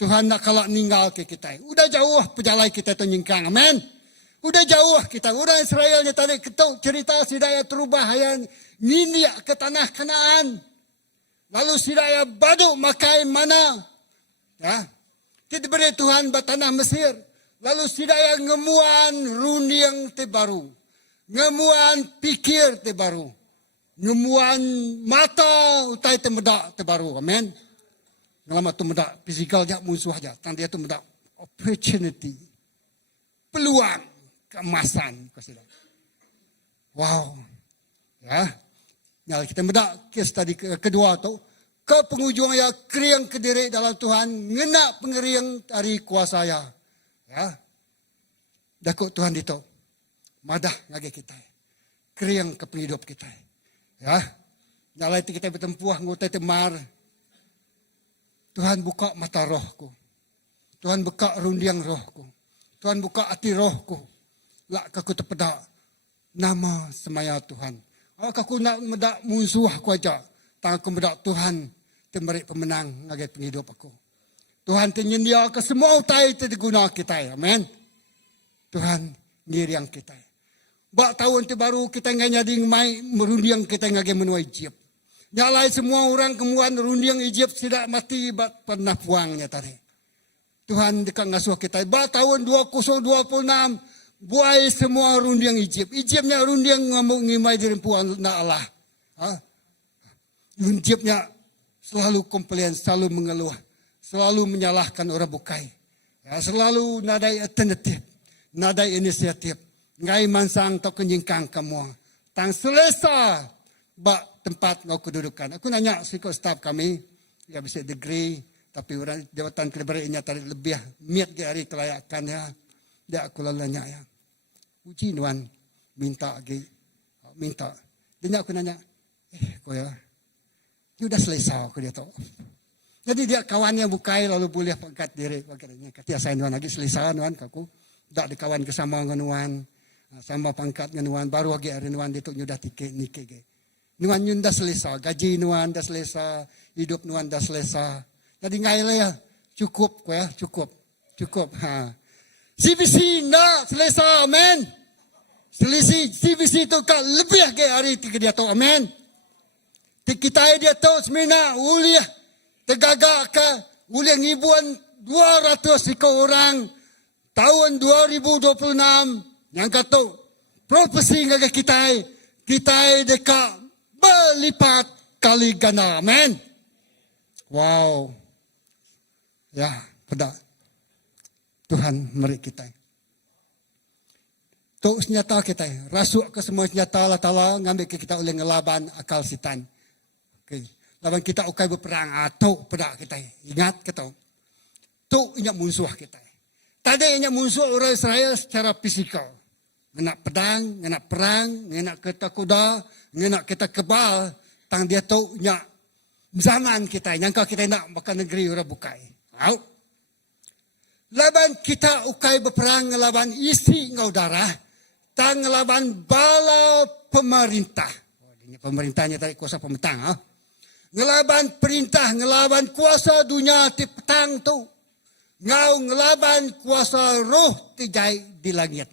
Tuhan nak kalak ninggal ke kita. Udah jauh perjalanan kita tu nyingkang. Amen. Udah jauh kita. Orang Israelnya tadi ketuk cerita si daya terubah yang nindiak ke tanah Kanaan. Lalu si daya baduk makai mana. Ya. Kita beri Tuhan bertanah Mesir. Lalu si daya ngemuan rundiang baru. Ngemuan pikir baru. Ngemuan mata utai temedak baru. Amen. Lama tu mendak fizikal jak musuh aja. Tang dia tu mendak opportunity. Peluang keemasan. Wow. Ya. Nah, kita mendak kes tadi kedua tu. Ke penghujung ya keriang kediri dalam Tuhan. Ngena pengeriang dari kuasa ya. Ya. Dakuk Tuhan itu. Madah ngagi kita. Keriang ke penghidup kita. Ya. Nyala itu kita bertempuh ngutai temar. Tuhan buka mata rohku. Tuhan buka rundiang rohku. Tuhan buka hati rohku. Lak aku terpedak nama semaya Tuhan. Aku nak medak musuh aku aja. Tang aku medak Tuhan temeri pemenang ngagai penghidup aku. Tuhan tenyendia ke semua utai terguna kita. Amen. Tuhan ngiriang kita. Bak tahun baru kita nganya ding mai merundiang kita ngagai menua Egypt. Nyalai semua orang kemuan rundiang Egypt tidak mati pernah puangnya tadi. Tuhan dekat ngasuh kita. Ba tahun 2026 buai semua rundiang Egypt. Egyptnya rundiang ngamuk ngimai diri puan na Allah. Egyptnya selalu komplain, selalu mengeluh, selalu menyalahkan orang bukai. Ya, selalu nadai alternatif, nadai inisiatif. Ngai mansang tak kenyingkang kamu. Tang selesa ba tempat ngau kedudukan. Aku nanya sikut staf kami, ya bisa degree, tapi orang jabatan keberadaan tadi lebih miat ke hari kelayakannya. Dia aku lalanya ya. Uji nuan minta lagi, minta. Dia aku nanya, kau ya, dia dah selesai aku dia tahu. Jadi dia kawannya bukai lalu boleh pangkat diri. Kata saya nuan lagi selesai nuan aku. Tak ada kawan kesama dengan nuan, sama pangkat dengan nuan. Baru lagi hari nuan dia tu nyudah tiket nikah. Nuan nyun dah selesai, gaji nuan dah selesai, hidup nuan dah selesai. Jadi ngailah ya, cukup kau ya, cukup. Ha. CVC nak selesai, amen. CVC tu kan lebih ke hari tiga dia tu, amen. Kita dia tu semina uliah tegagak ke uliah ngibuan 200 orang tahun 2026 yang kata profesi ngaga kita dekat berlipat kali ganda. Amen. Wow. Ya, pada Tuhan beri kita. Tu senjata kita. Rasuk ke semua senjata Allah Ta'ala ngambil ke kita oleh ngelaban akal setan. Okay. Lawan kita ukai berperang atau pada kita. Ingat kita. Tu ingat musuh kita. Tadi ingat musuh orang Israel secara fisikal. Ngenak pedang, ngenak perang, ngenak kereta kuda, ngenak kita kebal, tang dia tahu nyak zaman kita, nyangka kita nak makan negeri orang bukai. Tahu? Laban kita ukai berperang ngelaban isi ngau darah, tang ngelaban bala pemerintah. Pemerintahnya tadi kuasa pemetang. Ngelaban perintah, ngelaban kuasa dunia di petang tu. Ngau ngelaban kuasa roh tijai di langit.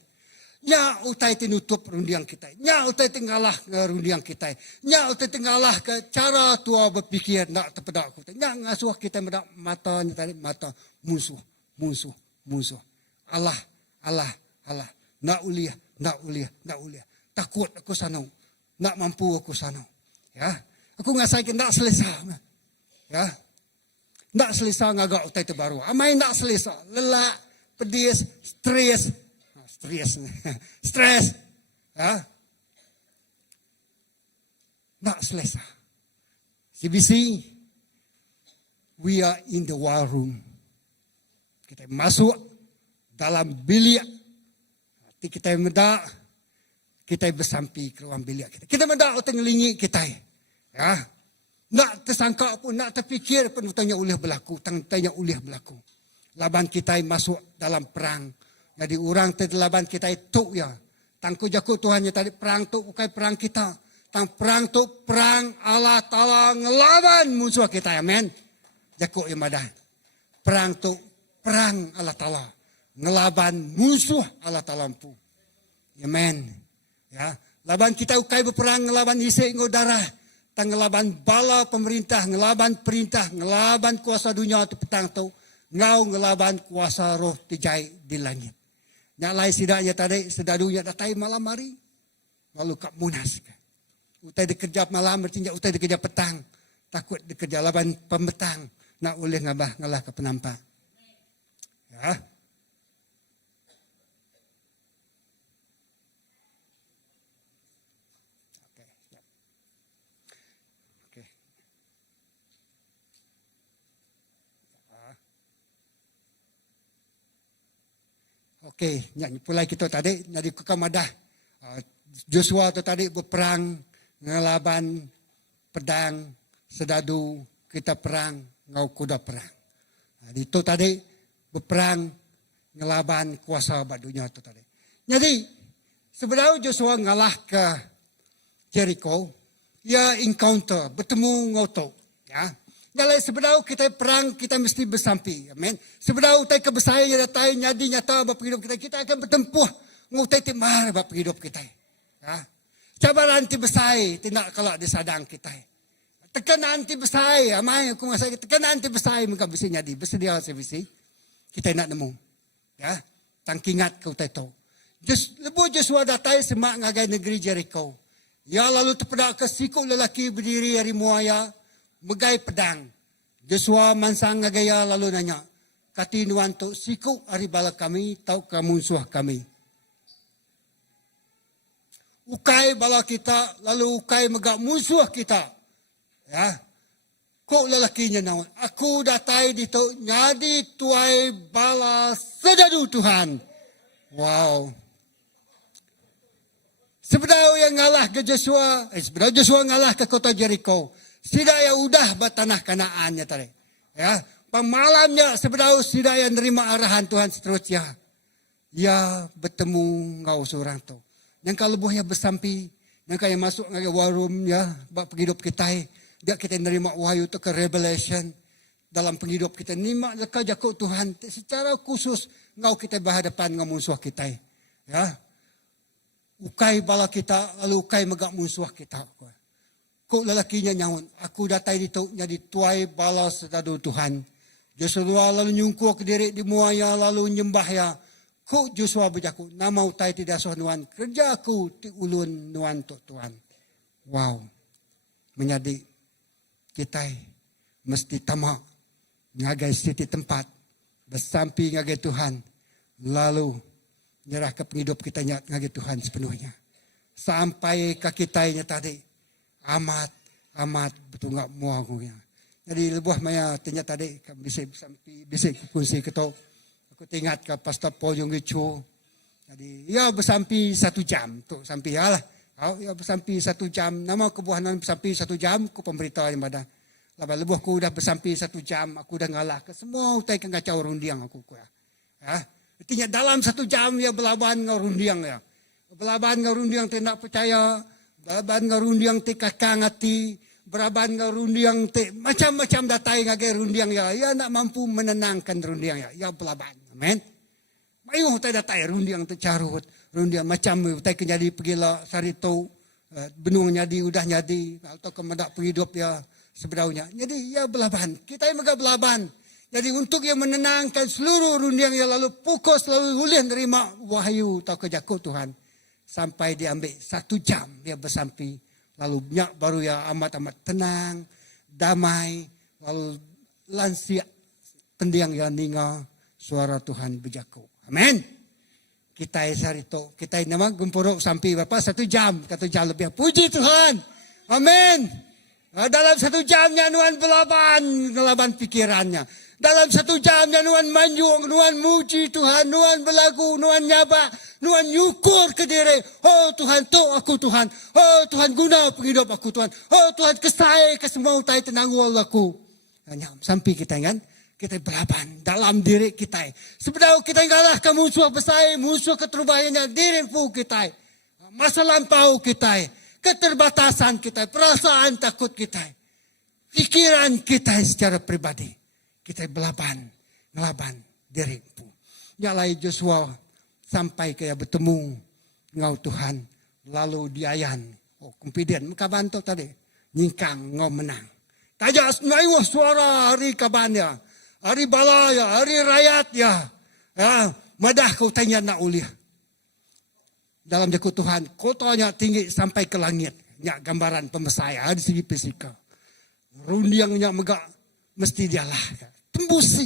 Nya utai tinutup rundiang kita. Nya utai tinggalah ke rundiang kita. Nya utai tinggalah ke cara tua berfikir nak terpedak kita. Nya ngasuh kita mendak matanya tadi mata musuh. Allah. Nak uliah. Takut aku sana. Nak mampu aku sana. Ya. Aku ngasai nak selesai. Ya. Nak selesai ngagak utai terbaru. Amai nak selesai. Lelak, pedis, stres. Ya. nak selesa. CBC, we are in the war room. Kita masuk dalam bilik. Hati kita mendak, kita bersampi ke ruang bilik kita. Kita mendak tengelingi kita. Ya. Nak tersangka pun, nak terfikir pun tanya ulih berlaku, tanya ulih berlaku. Laban kita masuk dalam perang. Jadi orang terlaban kita itu ya. Tangku jaku Tuhan ya tadi perang tu bukan perang kita. Tang perang tu perang Allah Ta'ala ngelawan musuh kita. Amen. Jaku imadah. Perang tu perang Allah Ta'ala. Ngelawan musuh Allah Ta'ala pu. Amen. Ya. Laban kita ukai berperang ngelawan isi ngudara. Tang ngelawan bala pemerintah, ngelawan perintah, ngelawan kuasa dunia tu petang tu. Ngau ngelawan kuasa roh tijai di langit. Yang lain sidaknya tadi, sedadunya datai malam hari. Lalu kak munas. Utai dikerja malam, bertinjak utai dikerja petang. Takut dikerja laban pemetang. Nak boleh ngabah ngalah ke penampak. Ya. Okey, nyanyi pulai kita tadi dari kekamadah. Joshua tu tadi berperang, ngelaban pedang, sedadu, kita perang, ngau kuda perang. Itu tadi berperang, ngelaban kuasa badunya tu tadi. Jadi sebenarnya Joshua ngalah ke Jericho, ia encounter, bertemu ngoto, ya. Kalau sebenarnya kita perang, kita mesti bersampi. Amen. Sebenarnya utai kebesaran datai nyadi nyata bapa hidup kita akan bertempuh ngutai timar bapa hidup kita. Ya. Cabaran ti besai tidak kalau disadang kita. Tekanan ti besai, amai aku masa tekanan ti besai muka besi nyadi, bersedia sevisi. Kita nak nemu. Ya. Tangkingat kau utai tu. Lebu Joshua datai semak ngagai negeri Jericho. Ya lalu terpedak ke siku lelaki berdiri dari muaya. Megai pedang. Joshua mansang ngagaya lalu nanya. Kati nuan tu siku ari bala kami tau kamu musuh kami. Ukai bala kita lalu ukai megak musuh kita. Ya. Kok lelakinya naon? Aku datai dito nyadi tuai bala sedadu Tuhan. Wow. Sebenarnya yang ngalah ke Joshua. Sebenarnya Joshua ngalah ke kota Jericho. Sidaya udah bertanah Kanaannya tadi. Ya, pemalamnya sebenarnya sidaya nerima arahan Tuhan seterusnya. Ya, bertemu ngau seorang tu. Yang kalau buahnya bersampi, yang kaya masuk ngau warum ya, bak penghidup kita. Dia kita nerima wahyu tu ke revelation dalam penghidup kita. Nima leka jakut Tuhan secara khusus ngau kita berhadapan dengan musuh kita. Ya. Ukai bala kita lalu ukai megak musuh kita. Kok lelakinya nyawon, aku datai dito jadi tuai balas sedadu Tuhan. Joshua lalu nyungkuh ke diri di muaya lalu nyembah ya. Kok Joshua berjaku, nama utai tidak soh nuan, kerja aku ti ulun nuan tu Tuhan. Wow, menjadi kita mesti tamak ngagai siti tempat, bersampi ngagai Tuhan, lalu nyerah ke penghidup kita ngagai Tuhan sepenuhnya. Sampai ke kitanya tadi. Amat betul nggak muak ya. Jadi lebuh maya tanya tadi bisik sampai bisik kunci ketok. Aku ingat ke Pastor Paul yang gicu. Jadi ya bersampi 1 jam tu sampai ya lah. Ya bersampi 1 jam. Nama kebuahan bersampi 1 jam ku pemberitahuan pada. Lepas lebuh ku udah bersampi 1 jam. Aku udah ngalah ke semua utai ke ngacau rundiang aku ya. Artinya dalam 1 jam ya belaban ngarundiang ya. Belaban ngarundiang tidak percaya. Beraban ngarundiang te kakangati, beraban ngarundiang te macam-macam datai ngagai rundiang ya. Ya nak mampu menenangkan rundiang ya. Ya belaban. Amen. Mayu te datai rundiang te carut, rundiang macam te kenyadi pergilah sarito, benung nyadi udah nyadi atau kemedak penghidup ya sebenarnya. Jadi ya belaban. Kita yang megah belaban. Jadi untuk yang menenangkan seluruh rundiang ya lalu fokus lalu boleh nerima wahyu atau kejakut Tuhan. Sampai diambil 1 jam dia bersampi. Lalu nyak baru ya amat-amat tenang, damai. Lalu lansia pendiang ya ninga suara Tuhan berjaku. Amin. Kita sarito, kita nama gempuruk sampai berapa 1 jam. 1 jam lebih. Puji Tuhan. Amin. Dalam 1 jamnya Nuhan ngelaban pikirannya. Dalam 1 jamnya Nuhan manjung, Nuhan muji Tuhan, Nuhan berlagu, Nuhan nyaba, Nuhan nyukur ke diri. Oh Tuhan, tok aku Tuhan. Oh Tuhan, guna penghidup aku Tuhan. Oh Tuhan, kesai ke semua utai tenang aku. Sampai kita kan, kita belaban dalam diri kita. Sebenarnya kita ngalahkan musuh besar, musuh keterbayannya diri pu kita. Masa lampau kita, keterbatasan kita, perasaan takut kita, pikiran kita secara pribadi. Kita ngelaban diri pu. Nyalai Joshua sampai kaya bertemu ngau Tuhan. Lalu diayan. Oh kumpiden, muka bantu tadi. Nyingkang ngau menang. Tajak senaiwa suara hari kabannya. Hari balaya, hari rakyat ya. Madah kau tanya nak uliah. Dalam jakut Tuhan, kotanya tinggi sampai ke langit. Nyak gambaran pemesaya di segi fisika. Rundiangnya megak mesti dialah. Tembusi.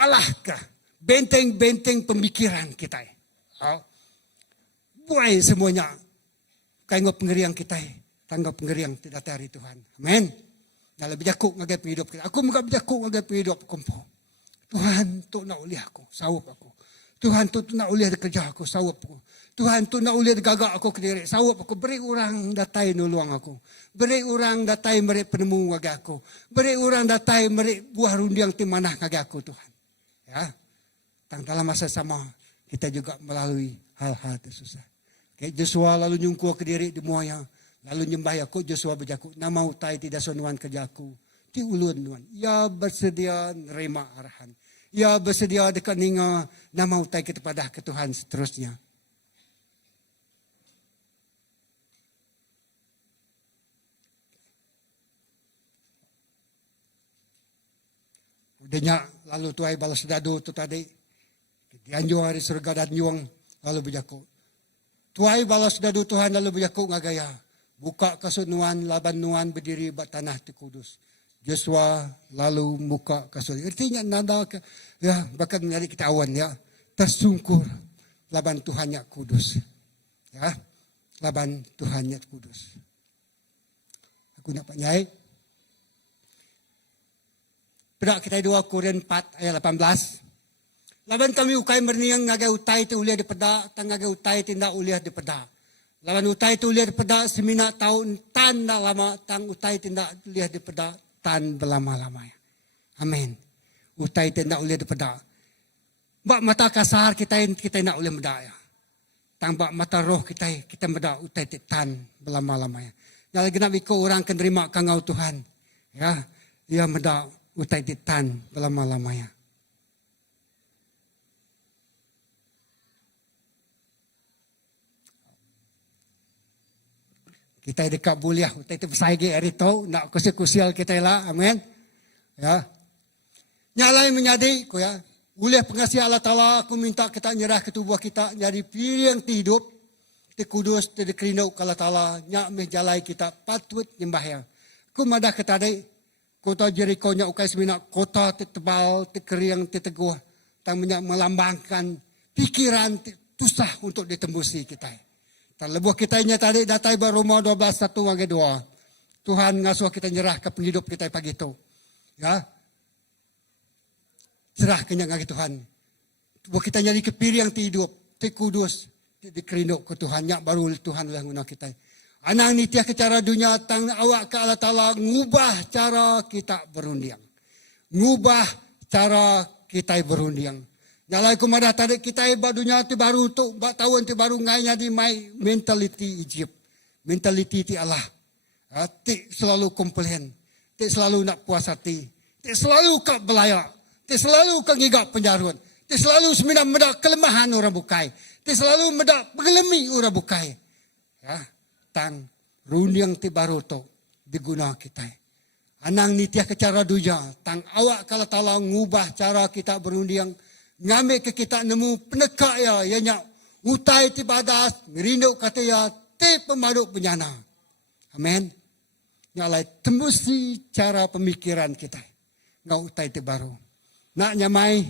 Alahkah benteng-benteng pemikiran kita. Buai semuanya. Kayak pengeriang kita. Tangga pengeriang tidak dari Tuhan. Amin. Dalam bijakuk ngagai penghidup kita. Aku muka bijakuk ngagai penghidup kumpul. Tuhan tu nak uliah aku. Sawap aku. Tuhan tu nak uliah kerja aku. Sawap aku. Tuhan tu nak uliah gagak aku ke diri. Sawap aku. Beri orang datai nuluang aku. Beri orang datai meri penemu ngagak aku. Beri orang datai meri buah rundiang timanah ngagak aku Tuhan. Ya. Dalam masa sama kita juga melalui hal-hal tersusah. Kayak Joshua lalu nyungku ke diri di muaya. Lalu nyembah aku Joshua berjaku. Nama utai tidak sonuan kerjaku. Ti ulun nuan. Ya bersedia nerima arahan. Ya bersedia dekat ninga. Nama utai kita pada ke Tuhan seterusnya. Udahnya lalu tuai balas dadu tu tadi. Dianjung hari surga dan nyuang. Lalu berjaku. Tuai balas dadu Tuhan lalu berjaku ngagaya. Buka kasunuan, laban nuan berdiri bat tanah ti kudus. Joshua lalu buka kasunuan. Artinya nada ya bahkan nyari kita awan ya. Tersungkur laban Tuhannya kudus. Ya. Laban Tuhannya kudus. Aku nak nyai. Pedak kita 2 Korintus 4 ayat 18. Laban kami ukai merniang ngagai utai ti uliah di pedak, tang ngagai utai tindak uliah di pedak. Lawan utai tu lihat pedak semina tahun tan dah lama tang utai tindak lihat di pedak tan berlama-lama. Amin. Utai tindak lihat di pedak. Bak mata kasar kita nak ulih medak ya. Tang bak mata roh kita medak utai tan berlama-lama ya. Kalau genap ikut orang akan terima kangau Tuhan. Ya, dia medak utai tan berlama-lama ya. Kita dekat buliah, kita itu bersaigi hari itu, nak kusil-kusil kita lah, amin. Ya. Nyalai menyadi, ku ya. Uliah pengasih Allah Ta'ala, aku minta kita nyerah ke tubuh kita, jadi piring hidup, ti kudus, ti dikerinau ke Allah Ta'ala, nyak menjalai kita, patut nyembah ya. Ku madah ke tadi, kota Jericho nyak ukai semina, kota ti tebal, ti kering, ti teguh, tang melambangkan pikiran, susah untuk ditembusi kita. Terlebuh kitanya tadi datai Roma 12:1 wage 2. Tuhan ngasuh kita nyerah ke penghidup kita pagi itu. Ya. Serah kenyang ngagi Tuhan. Buat kita nyari kepiring ti hidup, ti kudus, ti dikerinduk ke Tuhan, nyak baru Tuhan lah guna kita. Anang nitiah ke cara dunia tang awak ke Allah Ta'ala ngubah cara kita berundiang. Ngubah cara kita berundiang. Nyalai kumadah tadi kita badunya ti baru tu tahun ti baru ngainya di my mentality Egypt. Mentality ti Allah. Ti selalu komplain. Ti selalu nak puas hati. Ti selalu kak belaya. Ti selalu kak ngigak penjaruan. Ti selalu semina medak kelemahan orang bukai. Ti selalu medak pengelemi orang bukai. Ya, tang rundiang ti baru tu diguna kita. Anang nitiah ke cara duja. Tang awak kalau Ta'ala ngubah cara kita berundiang. Ngambil ke kita nemu penekak ya, ianya utai ti badas, ngerinduk kata ya, ti pemaduk benyana. Amin. Nyalai tembusi cara pemikiran kita. Ngau utai ti baru. Nak nyamai,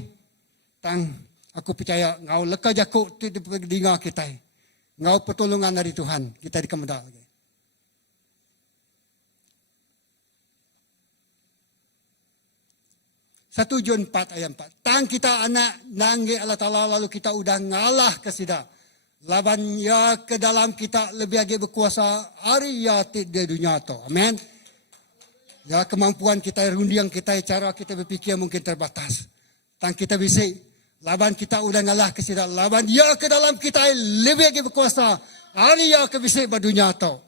tang aku percaya ngau leka jakuk ti di dinga kita. ngau pertolongan dari Tuhan, kita dikemedak. 1 John 4 ayat 4. Tang kita anak nangge Allah Ta'ala lalu kita udah ngalah ke sida. Laban ya ke dalam kita lebih lagi berkuasa hari ya di dunia to. Amin. Ya kemampuan kita, rundiang kita, cara kita berfikir mungkin terbatas. Tang kita bisa. Laban kita udah ngalah ke sida. Laban ya ke dalam kita lebih lagi berkuasa hari ya ke bisa dunia to.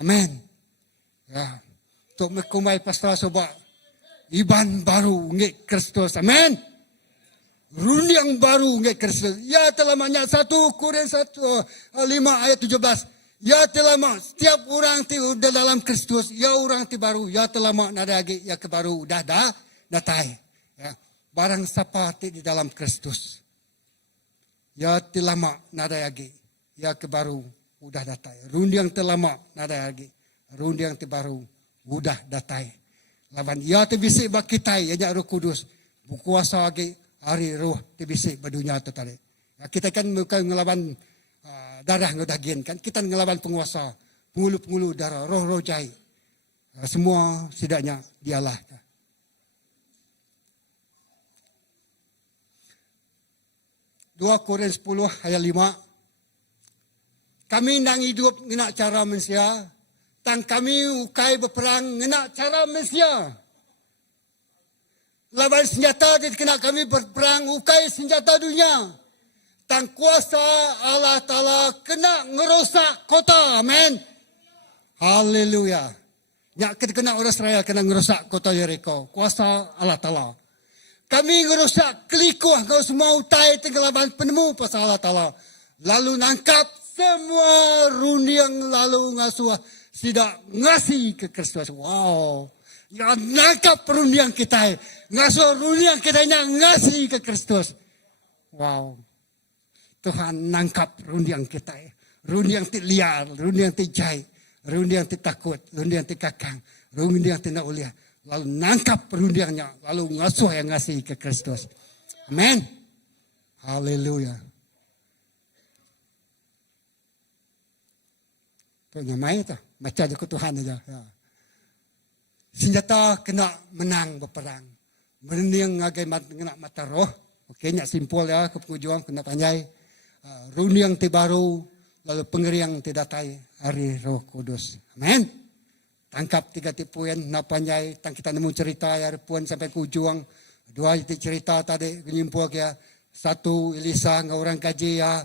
Amin. Ya. Untuk mekumai pastor sobat. Iban baru ngek Kristus. Amin. Rundiang baru ngek Kristus. Ya telah banyak 1 Korintus 5 ayat 17. Ya telah setiap orang ti udah dalam Kristus. Ya orang ti baru. Ya telah nada lagi. Ya ke baru udah datai. Ya. Barang siapa ti di dalam Kristus. Ya telah nada lagi. Ya ke baru udah datai. Rundiang telah nada lagi. Rundiang ti baru udah datai. Laban ya tebisik bak kita ya Roh Kudus berkuasa lagi hari roh tebisik badunya tu tadi. Ya, kita kan bukan ngelawan darah ngedaging kan, kita ngelawan penguasa, pengulu-pengulu darah, roh-roh jahat. Semua setidaknya dialah. 2 Korintus 10 ayat 5. Kami nang hidup ngena cara manusia. Tang kami ukai berperang ngena cara manusia. Lawan senjata kena kami berperang ukai senjata dunia. Tang kuasa Allah Ta'ala kena ngerosak kota. Amin. Haleluya. Nyak kena orang Israel kena ngerosak kota Jericho. Kuasa Allah Ta'ala. Kami ngerosak kelikuh kau semua utai tenggelaban penemu pasal Allah Ta'ala. Lalu nangkap semua rundiang lalu ngasuh. Tidak ngasih ke Kristus. Wow. Ya nangkap perundian kita. Ngasuh rundian kita ngasih ke Kristus. Wow. Tuhan nangkap rundian kita. Rundian ti liar. Rundian ti jahit. Rundian ti takut. Rundian ti kakang. Rundian ti naulia. Lalu nangkap perundiannya. Lalu ngasuh yang ngasih ke Kristus. Amin. Haleluya. Itu namanya itu. Macam je Tuhan aja. Ya. Senjata kena menang berperang. Merending ngagai kena mata roh. Okey, nyak simpul ya ke pengujuan kena panjai. Runiang ti baru lalu pengeriang ti datai hari Roh Kudus. Amin. Tangkap 3 tipuan na panjai tang kita nemu cerita ya puan sampai ke ujung. 2 cerita tadi menyimpul ya. 1 Elisa ngau orang kaji ya.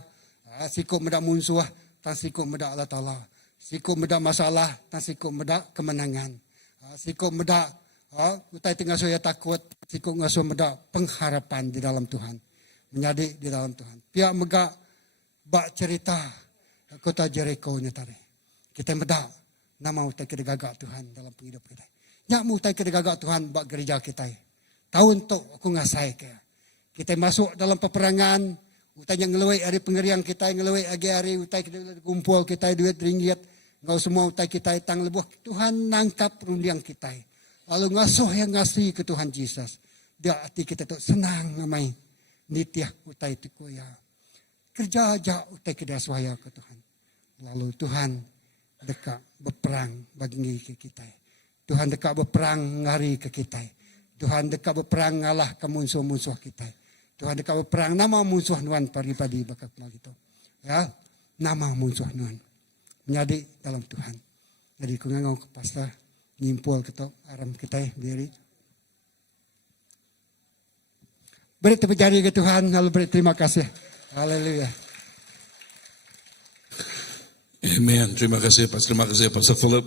Sikuk medak musuh, tang sikuk medak Allah Ta'ala. Sikuk medak masalah, dan sikuk medak kemenangan. Sikuk medak, utai tengah saya takut, sikuk ngasuh medak pengharapan di dalam Tuhan. Menjadi di dalam Tuhan. Pihak megak, bak cerita, kota Jericho nya tadi. Kita medak, nama utai kita gagak Tuhan dalam penghidup kita. Nyak mu utai kita gagak Tuhan, bak gereja kita. Tahun tu aku ngasai kaya. Kita masuk dalam peperangan, utai yang ngelewai hari pengerian kita, ngelewai hari utai kita kumpul kita duit ringgit. Ngau semua utai kita tang lebuh Tuhan nangkap rundiang kita. Lalu ngasuh yang ngasih ke Tuhan Yesus. Dia hati kita tu senang ngamai. Nitiah utai itu ya. Kerja aja utai kita suaya ke Tuhan. Lalu Tuhan dekat berperang bagi kita. Tuhan dekat berperang ngari ke kita. Tuhan dekat berperang ngalah ke musuh-musuh kita. Tuhan dekat berperang nama musuh nuan pari-pari bakal gitu. Ya, nama musuh nuan. Menjadi dalam Tuhan. Jadi aku ngangau ke pastor nyimpul kita aram kita diri. Beri tepuk jari ke Tuhan lalu beri terima kasih. Haleluya. Amen. Terima kasih Pastor Philip.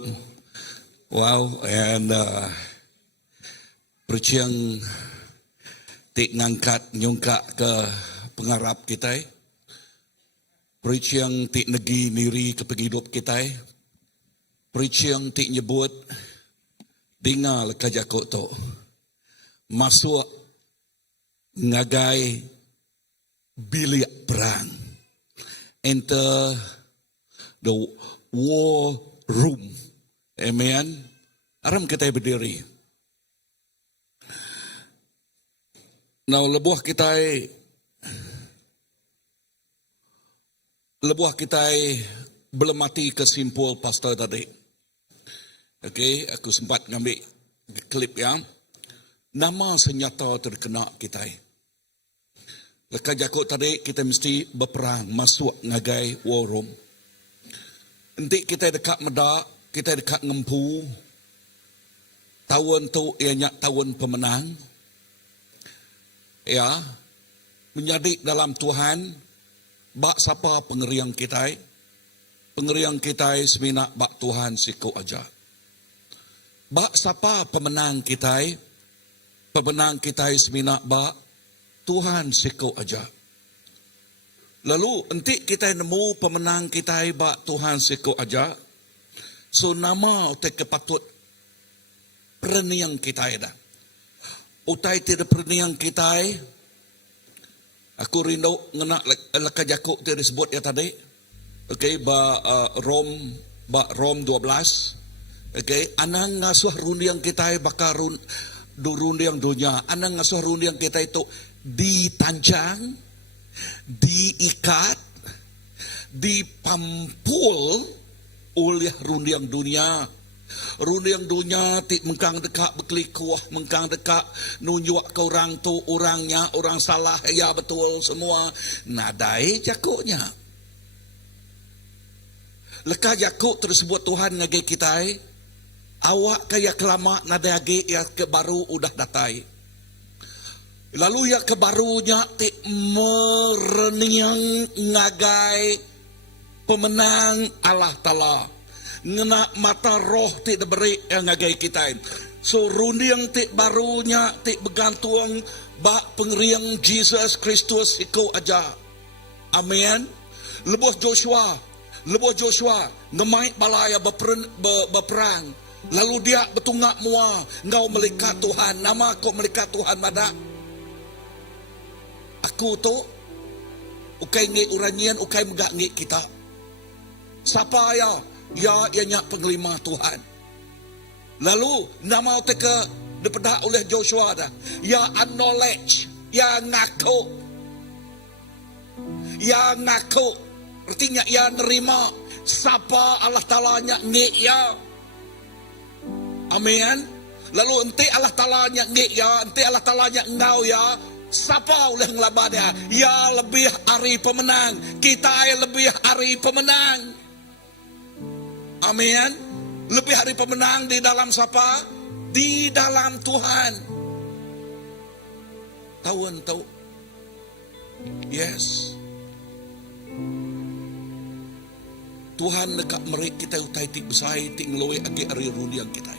Wow, and perciang tik ngangkat nyungka ke pengarap kita. Perciang tik negi niri ke penghidup kita. Perciang tik nyebut tinggal kajakok to. Masuk ngagai bilik perang. Enter the war room. Amen. Aram kita berdiri. Now lebuh kita lebuh kita belum mati kesimpul pastor tadi. Okey, aku sempat ngambil klip yang nama senyata terkena kita. Lekas jakut tadi kita mesti berperang masuk ngagai war room. Nanti kita dekat medak, kita dekat ngempu. Tahun tu ianya tahun pemenang. Ya, menjadi dalam Tuhan, bak siapa pengeriang kita? Pengeriang kita semina bak Tuhan siku aja. Bak siapa pemenang kita? Pemenang kita semina bak Tuhan siku aja. Lalu nanti kita nemu pemenang kita bak Tuhan siku aja. So nama utai kepatut perniang kita dah. Utai tidak perniang kita. Aku rindu ngena lekat jakuk dia disebut ya tadi. Okey, Rom 12. Okey, anang ngasuh rundiang kita bakar rundiang dunia. Anang ngasuh rundiang kita itu ditancang, diikat, dipampul oleh rundiang dunia. Rundiang dunia ti mengkang dekat berkelikuah, mengkang dekat nunjuk ke orang tu orangnya, orang salah, ya betul semua. Nadai jakuknya. Lekas jakuk tersebut Tuhan ngagi kita. Awak kaya kelama nadai ya ke baru udah datai. Lalu ya ke barunya ti mereniang ngagai pemenang Allah Ta'ala. Ngena mata roh ti diberi yang ngagai kita. So rundiang ti barunya ti bergantung bak pengeriang Jesus Kristus iku aja. Amin. Lebuh Joshua ngemai balaya berperang. Lalu dia betungak mua, engkau melikat Tuhan. Nama kau melikat Tuhan madak. Aku tu ukai ngi uranyian, ukai megak ngi kita. Siapa ya? Ya ianya pengelima Tuhan. Lalu nama teka dipedak oleh Joshua dah. Ya acknowledge, ya ngaku. Ya ngaku. Artinya ya nerima siapa Allah Ta'ala-nya ngi ya. Amin. Lalu enti Allah Ta'ala-nya ngi ya, enti Allah Ta'ala-nya engkau ya. Siapa oleh ngelaba dia? Ya lebih hari pemenang. Kita lebih hari pemenang. Amin. Lebih hari pemenang di dalam siapa? Di dalam Tuhan. Tahu. Yes. Tuhan dekat merik kita utai tik besai tik ngelowe agi hari rundiang kita.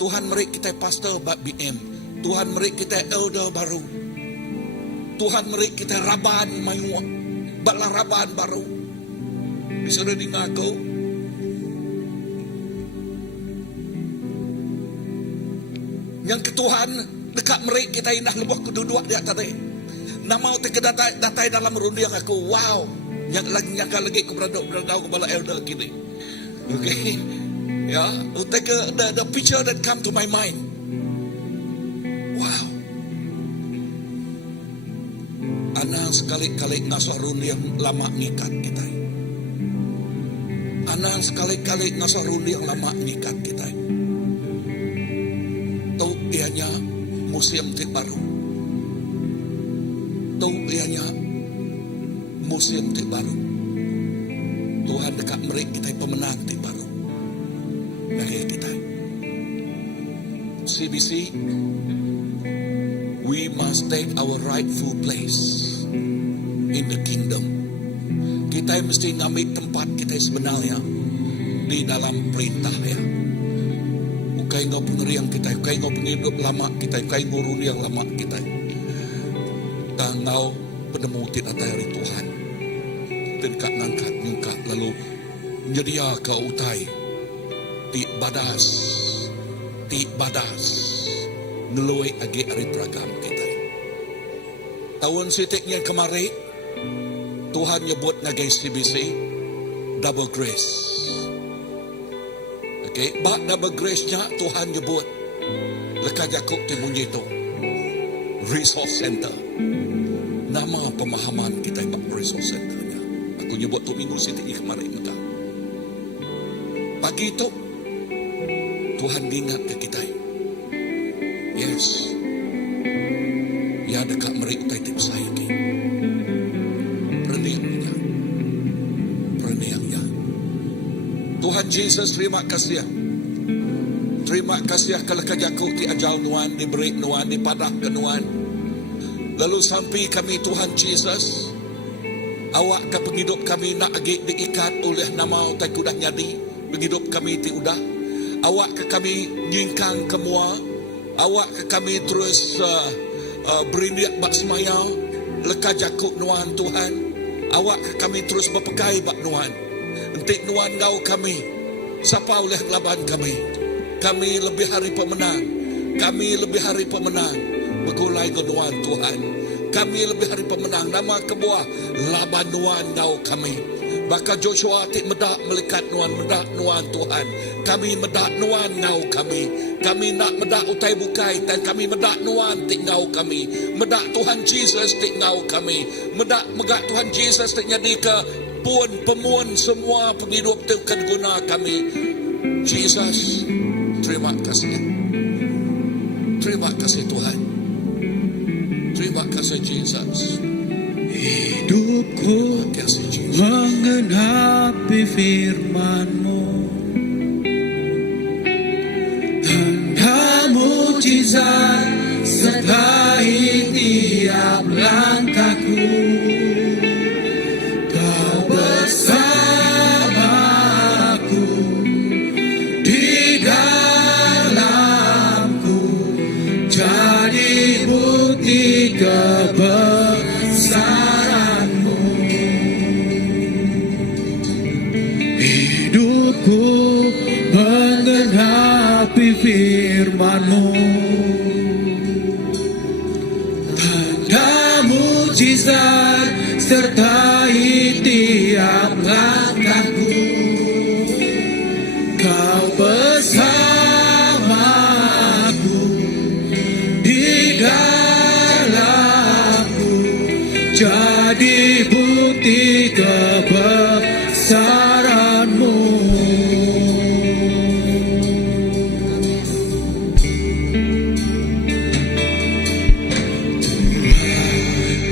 Tuhan merik kita pastor bak BM. Tuhan merik kita elder baru. Tuhan merik kita raban mayu. Baklah raban baru. Bisa dengar kau? Yang ke Tuhan dekat merik kita indah lebuh keduduk dia tadi. Nama utai kedatai dalam rundiang aku. Wow. Yang lagi aku berada kepala elder gini. Okay. Ya, take the picture that come to my mind. Wow. Ana sekali-kali ngasuh rundiang lama ngikat kita. Ana sekali-kali ngasuh rundiang lama ngikat kita. Tahu ianya museum tik baru. Tahu ianya museum tik baru. Tuhan dekat merik kita pemenang tik baru. Bagi kita. CBC, we must take our rightful place in the kingdom. Kita mesti ngambil tempat kita sebenarnya di dalam perintah ya. Ukai ngau pengeriang kita, ukai ngau penghidup lama kita, ukai ngurun yang lama kita. Tangau penemu tidak dari Tuhan. Dan kak ngangkat lalu menjadi ke utai. Ti badas ngeluai agi hari program kita. Tahun sitiknya kemari Tuhan nyebut ngagai CBC double grace. Okay, bak double grace-nya Tuhan nyebut lekat Yakub timunyi itu resource center. Nama pemahaman kita bak resource center-nya. Aku nyebut tu minggu sini kemarin muda. Pagi itu Tuhan ingat ke kita. Yes. Ya dekat mereka utai tip saya ki. Perniangnya. Tuhan Yesus terima kasih. Terima kasih kalau kajaku ti ajal nuan, diberi nuan, dipadak ke nuan. Lalu sampai kami Tuhan Yesus, awak ke penghidup kami nak agi diikat oleh nama utai kudah nyadi, penghidup kami ti udah. Awak ke kami nyingkang kemua, awak ke kami terus berindiak bak semaya, leka jakuk nuan Tuhan. Awak ke kami terus berpegai bak nuan. Entik nuan ngau kami, siapa oleh laban kami. Kami lebih hari pemenang. Kami lebih hari pemenang. Begulai kenuan Tuhan. Kami lebih hari pemenang. Nama kebuah laban nuan ngau kami. Baka Joshua tik medak melekat nuan, medak nuan Tuhan. Kami medak nuan ngau kami. Kami nak medak utai bukai dan kami medak nuan tik ngau kami. Medak Tuhan Jesus tik ngau kami. Medak megak Tuhan Jesus tik nyadi ke pun pemuan semua penghidup tekan guna kami. Jesus, terima kasih. Terima kasih Tuhan. Terima kasih Jesus. Hidupku Terima kasih Jesus. menggenapi firman-Mu. Tanda mujizat sertai tiap langkahku. Kau bersamaku di dalamku, jadi bukti kebesaran-Mu. Hidupku menggenapi firman-Mu. Tanda mujizat sertai tiap langkahku. Kau bersamaku di dalamku, jadi bukti kebesaran-Mu.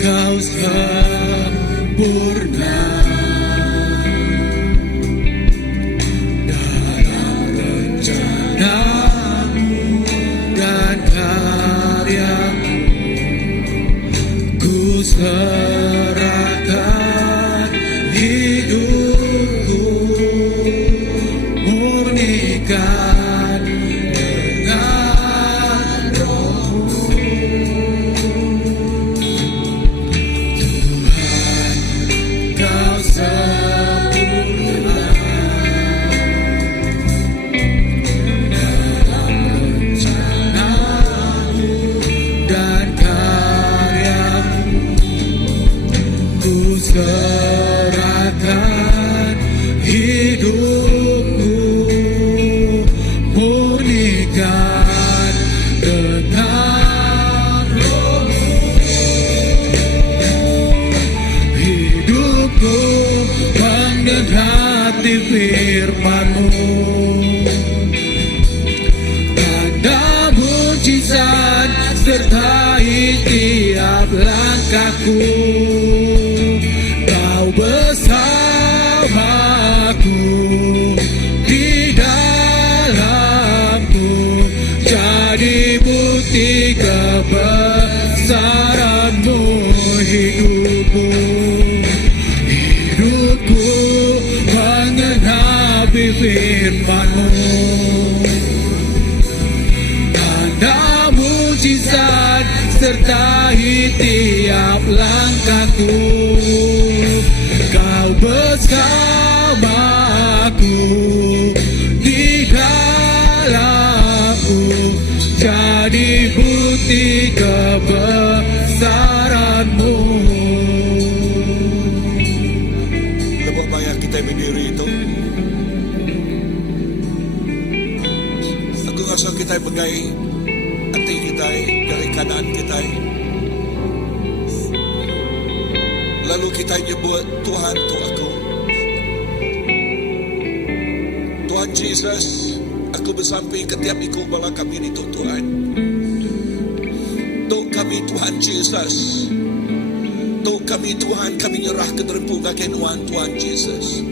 Kau sempurna dalam rencana-Mu dan karya-Mu. Ku serahkan hidupku, murnikan dengan Roh-Mu. Kau sempurna dalam rencana-Mu dan karya-Mu. Ku serahkan hidupku, murnikan dengan Roh-Mu. Hidupku menggenapi firman-Mu. Tanda mujizat sertai tiap langkahku. Kau bersamaku di dalamku, jadi bukti kebesaran-Mu. Hidupku menggenapi firman-Mu. Tanda mujizat sertai tiap langkahku. Kau bersamaku di dalamku, jadi bukti kebesaran-Mu. Lepas bayar kita berdiri itu, aku rasa kita pegai hati kita dari kanan kita. Lalu kita nyebut Tuhan tu aku. Jesus, aku bersampai ke tiap ikut bala kami ni Tuhan. Tok kami Tuhan Jesus. Tok kami Tuhan, kami nyerah ke derempu kakenuan Tuhan Jesus.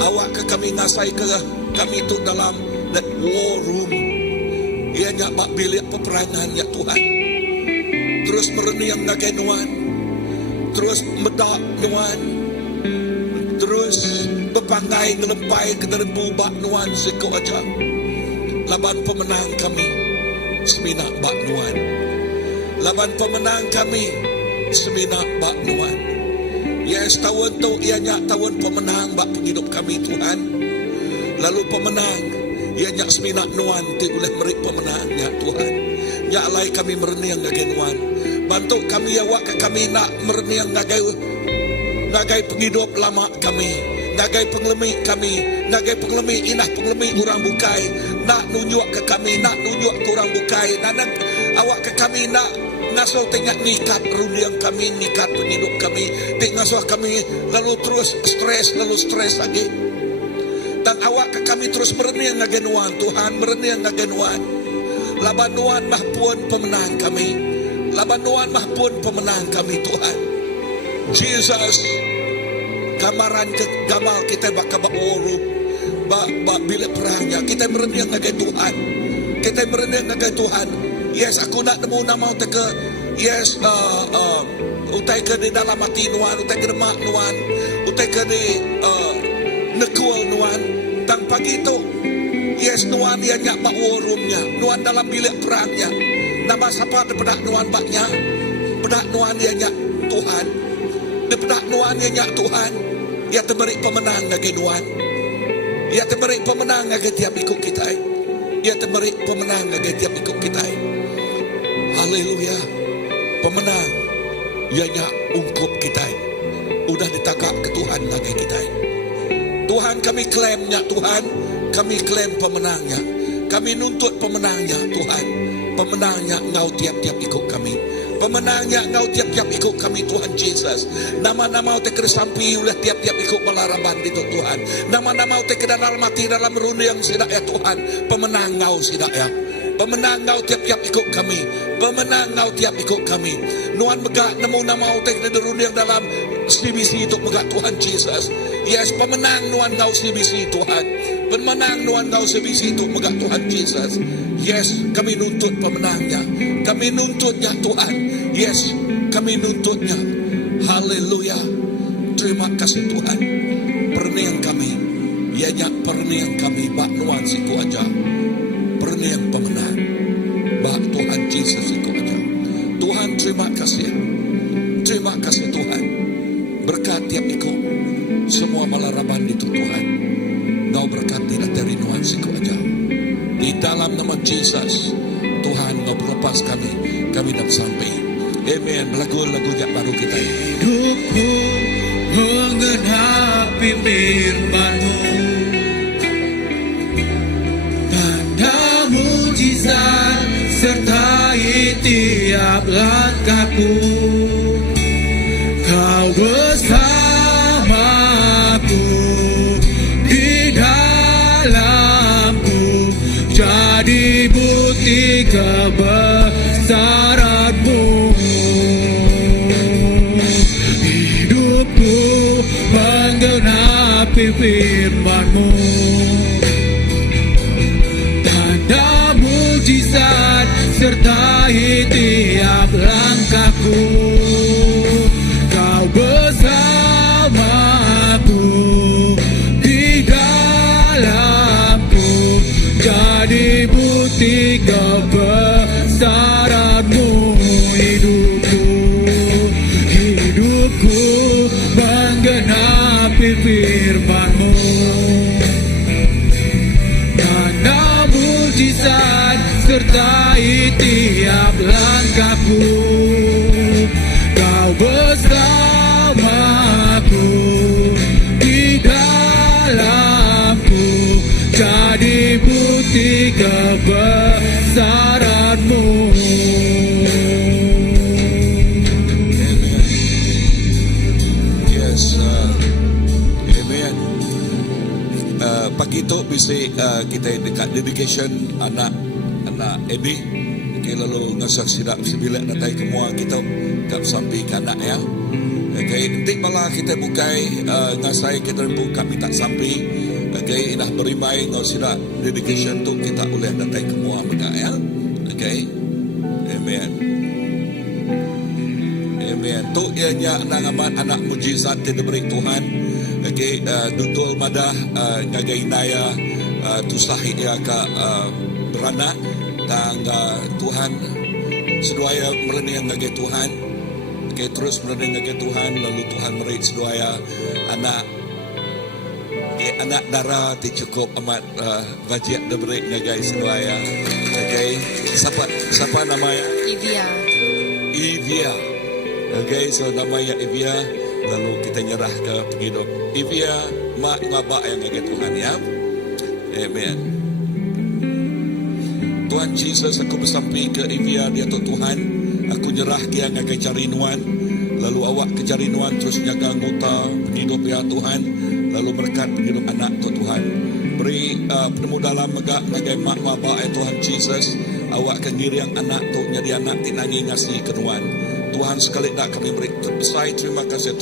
Awak ke kami ngasai ke kami tu dalam that war room. Ianya bak bilik peperangan ya Tuhan. Terus mereniang kakenuan. Terus medak nuan. Terus berpanggai ngelempai ke derempu bak nuan seko aja. Laban pemenang kami semina bak nuan. Laban pemenang kami semina bak nuan. Yes, tahun tu ianya tahun pemenang bak penghidup kami Tuhan. Lalu pemenang ianya semina nuan ti oleh merik pemenangnya Tuhan. Ya alai kami mereniang ngagai nuan. Bantu kami awak ke kami nak mereniang ngagai penghidup lama kami. Ngagai pengelemi kami, ngagai pengelemi inah pengelemi orang bukai, nak nunjuk ke kami, nak nunjuk ke orang bukai, nak awak ke kami nak ngasuh tengah nikat rundiang kami, nikat penghidup kami, tengah ngasuh kami lalu terus stres lagi. Dan awak ke kami terus mereniang ngagenuan Tuhan, mereniang ngagenuan. Laban nuan mahpun pemenang kami, laban nuan mahpun pemenang kami Tuhan. Jesus. Kamaran ke gamal kita baka baoru ba bilik perangnya kita mereniang ngagai Tuhan, kita mereniang ngagai Tuhan. Yes, aku nak nemu nama utai ke yes utai ke di dalam hati nuan, utai ke demak nuan, utai ke di nekul nuan. Tang pagi itu yes nuan dia nyak baorumnya, nuan dalam bilik perangnya. Nama siapa depedak nuan baknya, pedak nuan dia nyak Tuhan, depedak nuan dia nyak Tuhan. Ya terberi pemenang ngagi nuan. Ya terberi pemenang ngagi tiap ikut kita. Ya terberi pemenang ngagi tiap ikut kita. Haleluya. Pemenang. Ianya ungkup kita. Udah ditakak ke Tuhan ngagi kita. Tuhan kami klaimnya Tuhan. Kami klaim pemenangnya. Kami nuntut pemenangnya Tuhan. Pemenangnya engkau tiap-tiap ikut kami. Pemenangnya engkau tiap-tiap ikut kami Tuhan Jesus. Nama-nama te keresampi oleh tiap-tiap ikut balaraban itu Tuhan. Nama-nama te ke dalam mati dalam rundiang sidak ya Tuhan. Pemenang engkau sidak ya. Pemenang engkau tiap-tiap ikut kami. Pemenang engkau tiap ikut kami. Nuan megak nemu nama te ke rundiang dalam CBC itu megak Tuhan Jesus. Yes, pemenang nuan engkau CBC Tuhan. Pemenang nuan engkau CBC itu megak Tuhan Jesus. Yes, kami nuntut pemenangnya. Kami nuntutnya Tuhan. Yes, kami nuntutnya. Haleluya. Terima kasih Tuhan. Perniang kami. Ianya perniang kami. Bak nuan siku aja. Perniang pemenang. Bak Tuhan Yesus siku aja. Tuhan terima kasih. Terima kasih Tuhan. Berkat tiap ikut. Semua malaraban itu Tuhan. Engkau berkati dari nuan siku aja. Di dalam nama Jesus, Tuhan engkau berlepas kami dah sampai. Amen. Lagu-lagu yang baru kita. Hidupku menggenapi firman-Mu, tanda mujizat sertai tiap langkahku. Kau bersamaku di dalamku, jadi bukti kebesaran-Mu. Hidupku menggenapi firman-Mu, tanda mujizat sertai tiap langkahku. Kau bersamaku di dalamku, jadi bukti kebesaran-Mu. Hidupku menggenapi firman-Mu, tanda mujizat sertai tiap langkahku. Kau bersamaku di dalamku, jadi bukti kebesaran-Mu. Yes. Amen. pagi tu bisi kita dekat dedication anak Ebi. Okay, lalu ngasak sidap sebilik natai kemua kita kat sampai kanak ya. Okay, nanti malah kita bukai ngasai kita buka minta sampai. Okay, inah berimai ngau sidap dedication tu kita boleh natai kemua mereka ya. Okay, amen. Amen. Tu ianya nangaman anak mujizat yang diberi Tuhan. Okay, dudul madah ngagai naya tu sahih ya ka beranak tang Tuhan seduaya merenung ngagai Tuhan. Okay, terus merenung ngagai Tuhan lalu Tuhan merit seduaya anak darah ti cukup amat bajiak diberi ngagai seduaya. Okay, siapa namanya? Ivia. Okay, so namanya Ivia. Lalu kita nyerah ke penghidup Ivia, mak ngabak yang ngagai Tuhan ya. Amen. Tuhan Jesus, aku bersampai ke Ivia dia tu Tuhan. Aku nyerah dia ngagai carinuan. Lalu awak ke carinuan terus jaga anggota penghidup ya Tuhan. Lalu berkat penghidup anak tu Tuhan. Beri penemu dalam megak ngagai mak ngabak ya Tuhan Jesus. Awak ke diri yang anak tu jadi anak tinangi ngasih kenuan. Tuhan sekali nak kami beri terbesar terima kasih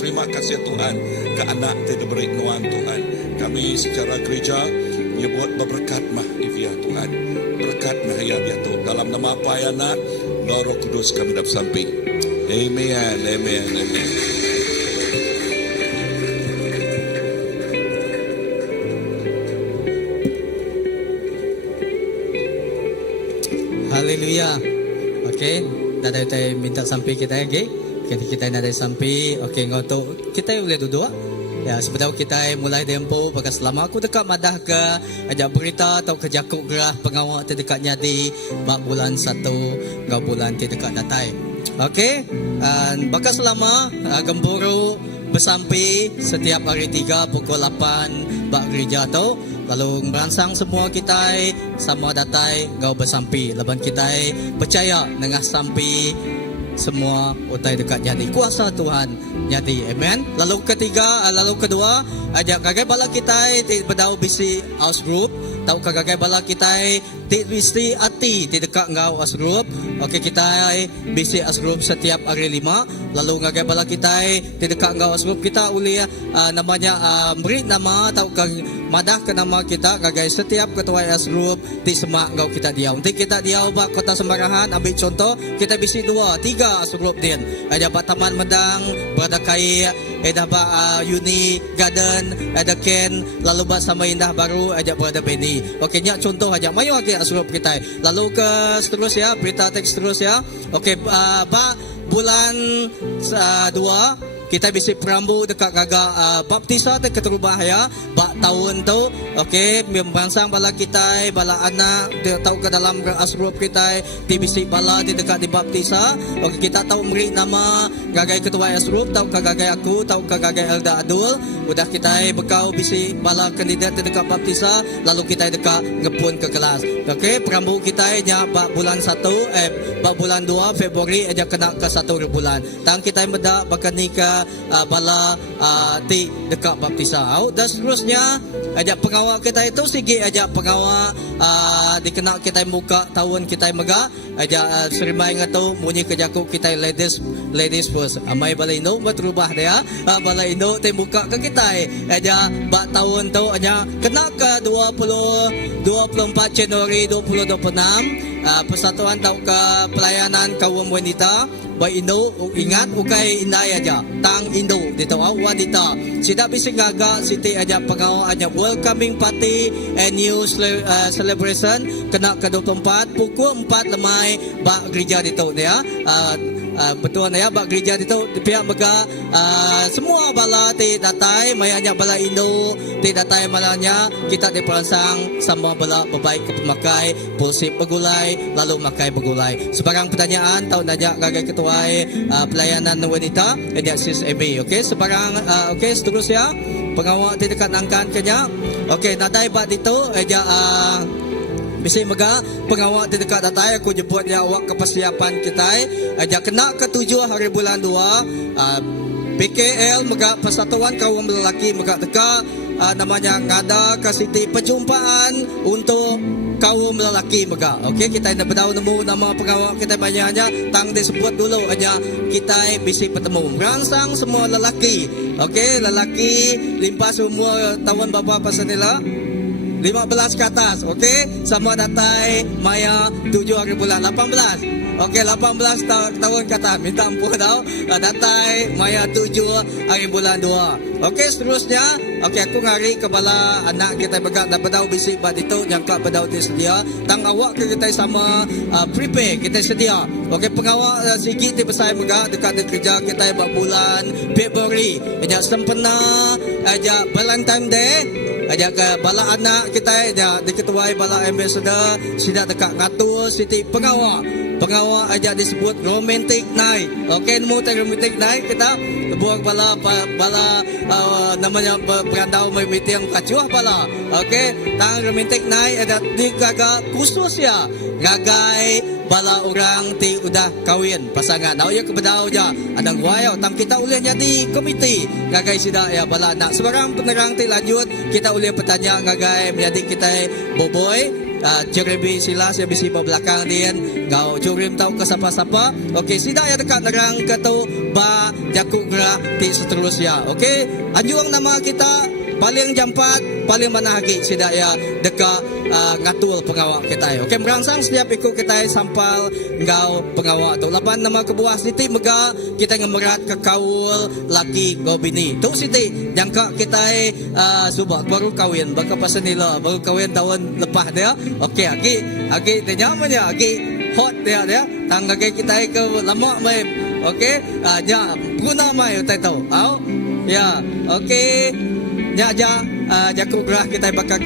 Tuhan ke anak tidak beri nuan Tuhan. Kami secara gereja ia buat berberkat mah Ivia Tuhan. Berkat mah ya dia tu dalam nama apa ya nak Roh Kudus kami dapat sampai. Amen. Amen. Amen. Haleluya. Okay, dah minta sampai kita lagi. Kita nak sampai. Okay, ngotot kita boleh duduk. Ya, sebelum kita mulai tempo, bagas selama aku dekat madah ke ajak berita atau ke jakuk gerah pengawal terdekatnya di bulan 1 ke bulan terdekat datai. Okay, bagas selama gemburu bersampai setiap hari 3 pukul 8 bak gereja tu. Lalu merangsang semua kita sama datai kau bersampai. Leban kita percaya dengan sampai semua utai dekat jadi kuasa Tuhan jadi amen. Lalu kedua ajak gagai bala kita berdau bisi house group tau gagai bala kita bisi ati di dekat ngau house group. Okey, kita bisi house group setiap hari 5. Lalu gagai bala kita di dekat ngau house group kita boleh namanya beri nama tau madah ke nama kita gagai setiap ketua house group di semak ngau kita diau. Nanti kita diau bak kota Sembarangan ambil contoh kita bisi 2 3 house group din. Ada Taman Medang berada kai ada Uni Garden ada Ken lalu bak sama Indah Baru ada berada Beni. Okey, nyak contoh aja mayu lagi asurup kita. Lalu ke seterusnya berita teks terus ya. Okey, bulan 2 kita bisi perambu dekat gaga baptisa te keterubah ya bak tahun tu. Okey, merangsang bala kita bala anak tahu ke dalam asrup kita di bisi bala di dekat di baptisa. Okey, kita tahu beri nama gagai ketua asrup tahu ke gagai aku tahu ke gagai Elda Adul. Udah kita bekau bisi bala kandidat di dekat baptisa lalu kita dekat ngepun ke kelas. Okey, perambu kita nya bak bulan 1 bak bulan 2 Februari aja kena ke 1 bulan. Tang kita medak bakani ke bala ti dekat baptisa. Dan seterusnya ajak pengawal kita itu sigi ajak pengawal dikenal kita buka tahun kita mega ajak serimai ngatu munyi kejaku kita ladies first. Amai bala Indo berubah dia. Bala Indo te buka ke kita ajak bak tahun tu aja kena ke 24 Januari 2026 Persatuan tau ke pelayanan kaum wanita by Indo. Ingat ukai indai aja tang Indo dito wanita sida bising gaga siti aja pengaw aja welcoming party and new celebration kena ke 24 pukul 4 lemai bak gereja dito dia. Betul ya bak gereja itu pihak mega semua bala ti datai mayanya bala Indo ti datai malanya kita diperangsang sama bala bebaik ke pemakai pulsip begulai lalu makai begulai. Sebarang pertanyaan tahu najak gagai ketua pelayanan wanita ajak sis AB. Okey, sebarang okey seterusnya pengawal ti dekat angkan kenya. Okey, nadai bak dito ajak mesti mega pengawal di dekat datai aku jemput dia awak ke persiapan kita ajak kena ke 7 hari bulan 2 PKL mega Persatuan Kaum Lelaki mega dekat namanya ngada ke Siti perjumpaan untuk kaum lelaki mega. Okey, kita nak berdaun nemu nama pengawal kita banyaknya tang disebut dulu aja kita bisi bertemu. Merangsang semua lelaki. Okey, lelaki limpas umur tahun berapa pasanila? 15 ke atas. Okey, sama datai Maya 7 hari bulan 18. Okey, 18 tahun ke atas. Minta ampun tau. Datai Maya 7 hari bulan 2. Okey, seterusnya. Okey, aku ngari kepala anak kita begak dan bedau bisik bad itu jangka bedau ti sedia. Tang awak ke kita sama prepare kita sedia. Okey, pengawak sikit ti besar begak dekat kerja kita bulan Februari. Ajak sempena, ajak Valentine Day. Ajak ke bala anak kita ajak diketuai bala ambassador sida dekat ngatur Siti pengawak ajak disebut romantic night. Okey, nemu tang romantic night kita buang bala namanya berandau mai meeting kacuah bala. Okey, tang romantic night ada digaga khusus ya gagai bala orang ti udah kawin pasangan. Au ya kebedau ja adang guayau tang kita ulih jadi komiti gagai sida ya bala anak sebarang penerang ti lanjut kita ulih bertanya gagai menjadi kita boboy Jeremy silas ya bisi belakang dia kau curim tahu ke siapa-siapa. Okey, sida ya dekat nerang ke tu ba jakuk gerak ti seterusnya. Okey, anjuang nama kita paling jampat paling mana lagi sida ya dekat ngatul pengawak kita. Okey, merangsang setiap ikut kita sampal ngau pengawak tu. Lapan nama kebuah Siti mega kita ngemerat ke kaul laki go bini. Tu Siti jangka kita subak baru kawin baka pasanila baru kawin tahun lepas dia. Okey, agi dia nyamannya agi hot dia tang agi kita ke lama mai. Okey, ja guna mai utai tahu. Au ya, okey. Ja jakuk gerah kita bakal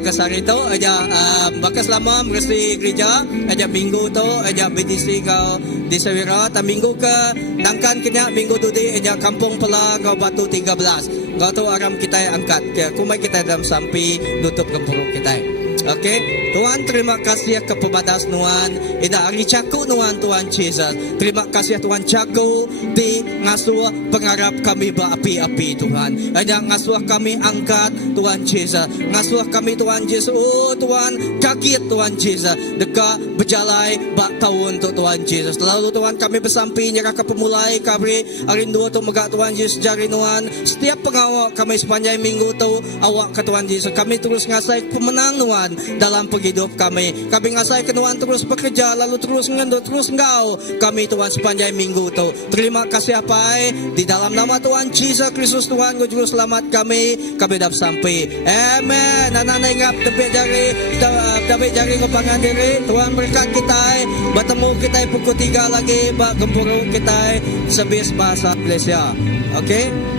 ke sari tu aja bakal selama mesti gereja aja minggu tu aja BDC kau di Sawira ta minggu ke dangkan kenya minggu tu di aja kampung Pela kau Batu 13 kau tu aram kita angkat ke kumai kita dalam sampai nutup gempuruk kita. Okey, Tuhan terima kasih ke pebadas Nuan. Ida hari caku Nuan Tuhan Jesus. Terima kasih Tuhan caku di ngasuh pengarap kami berapi-api Tuhan. Ada ngasuh kami angkat Tuhan Jesus. Ngasuh kami Tuhan Jesus. Oh Tuhan kaget Tuhan Jesus. Dekat berjalai bak tahun untuk Tuhan Jesus. Lalu Tuhan kami bersampi nyerah ke pemulai kabri arindu tu megak Tuhan Jesus jari Nuan. Setiap pengawal kami sepanjang minggu tu awak ke Tuhan Jesus. Kami terus ngasai pemenang Nuan dalam penghidup kami. Kami ngasai ke Tuhan terus bekerja lalu terus ngendut terus engkau kami Tuhan sepanjang minggu tu. Terima kasih apa di dalam nama Tuhan Jesus Kristus Tuhan Juru Selamat kami dapat sampai. Amen. Anak-anak ingat tepik jari ngepangan diri. Tuhan berkat kita bertemu kita pukul 3 lagi bak gempurung kita sebis bahasa Malaysia. Okey.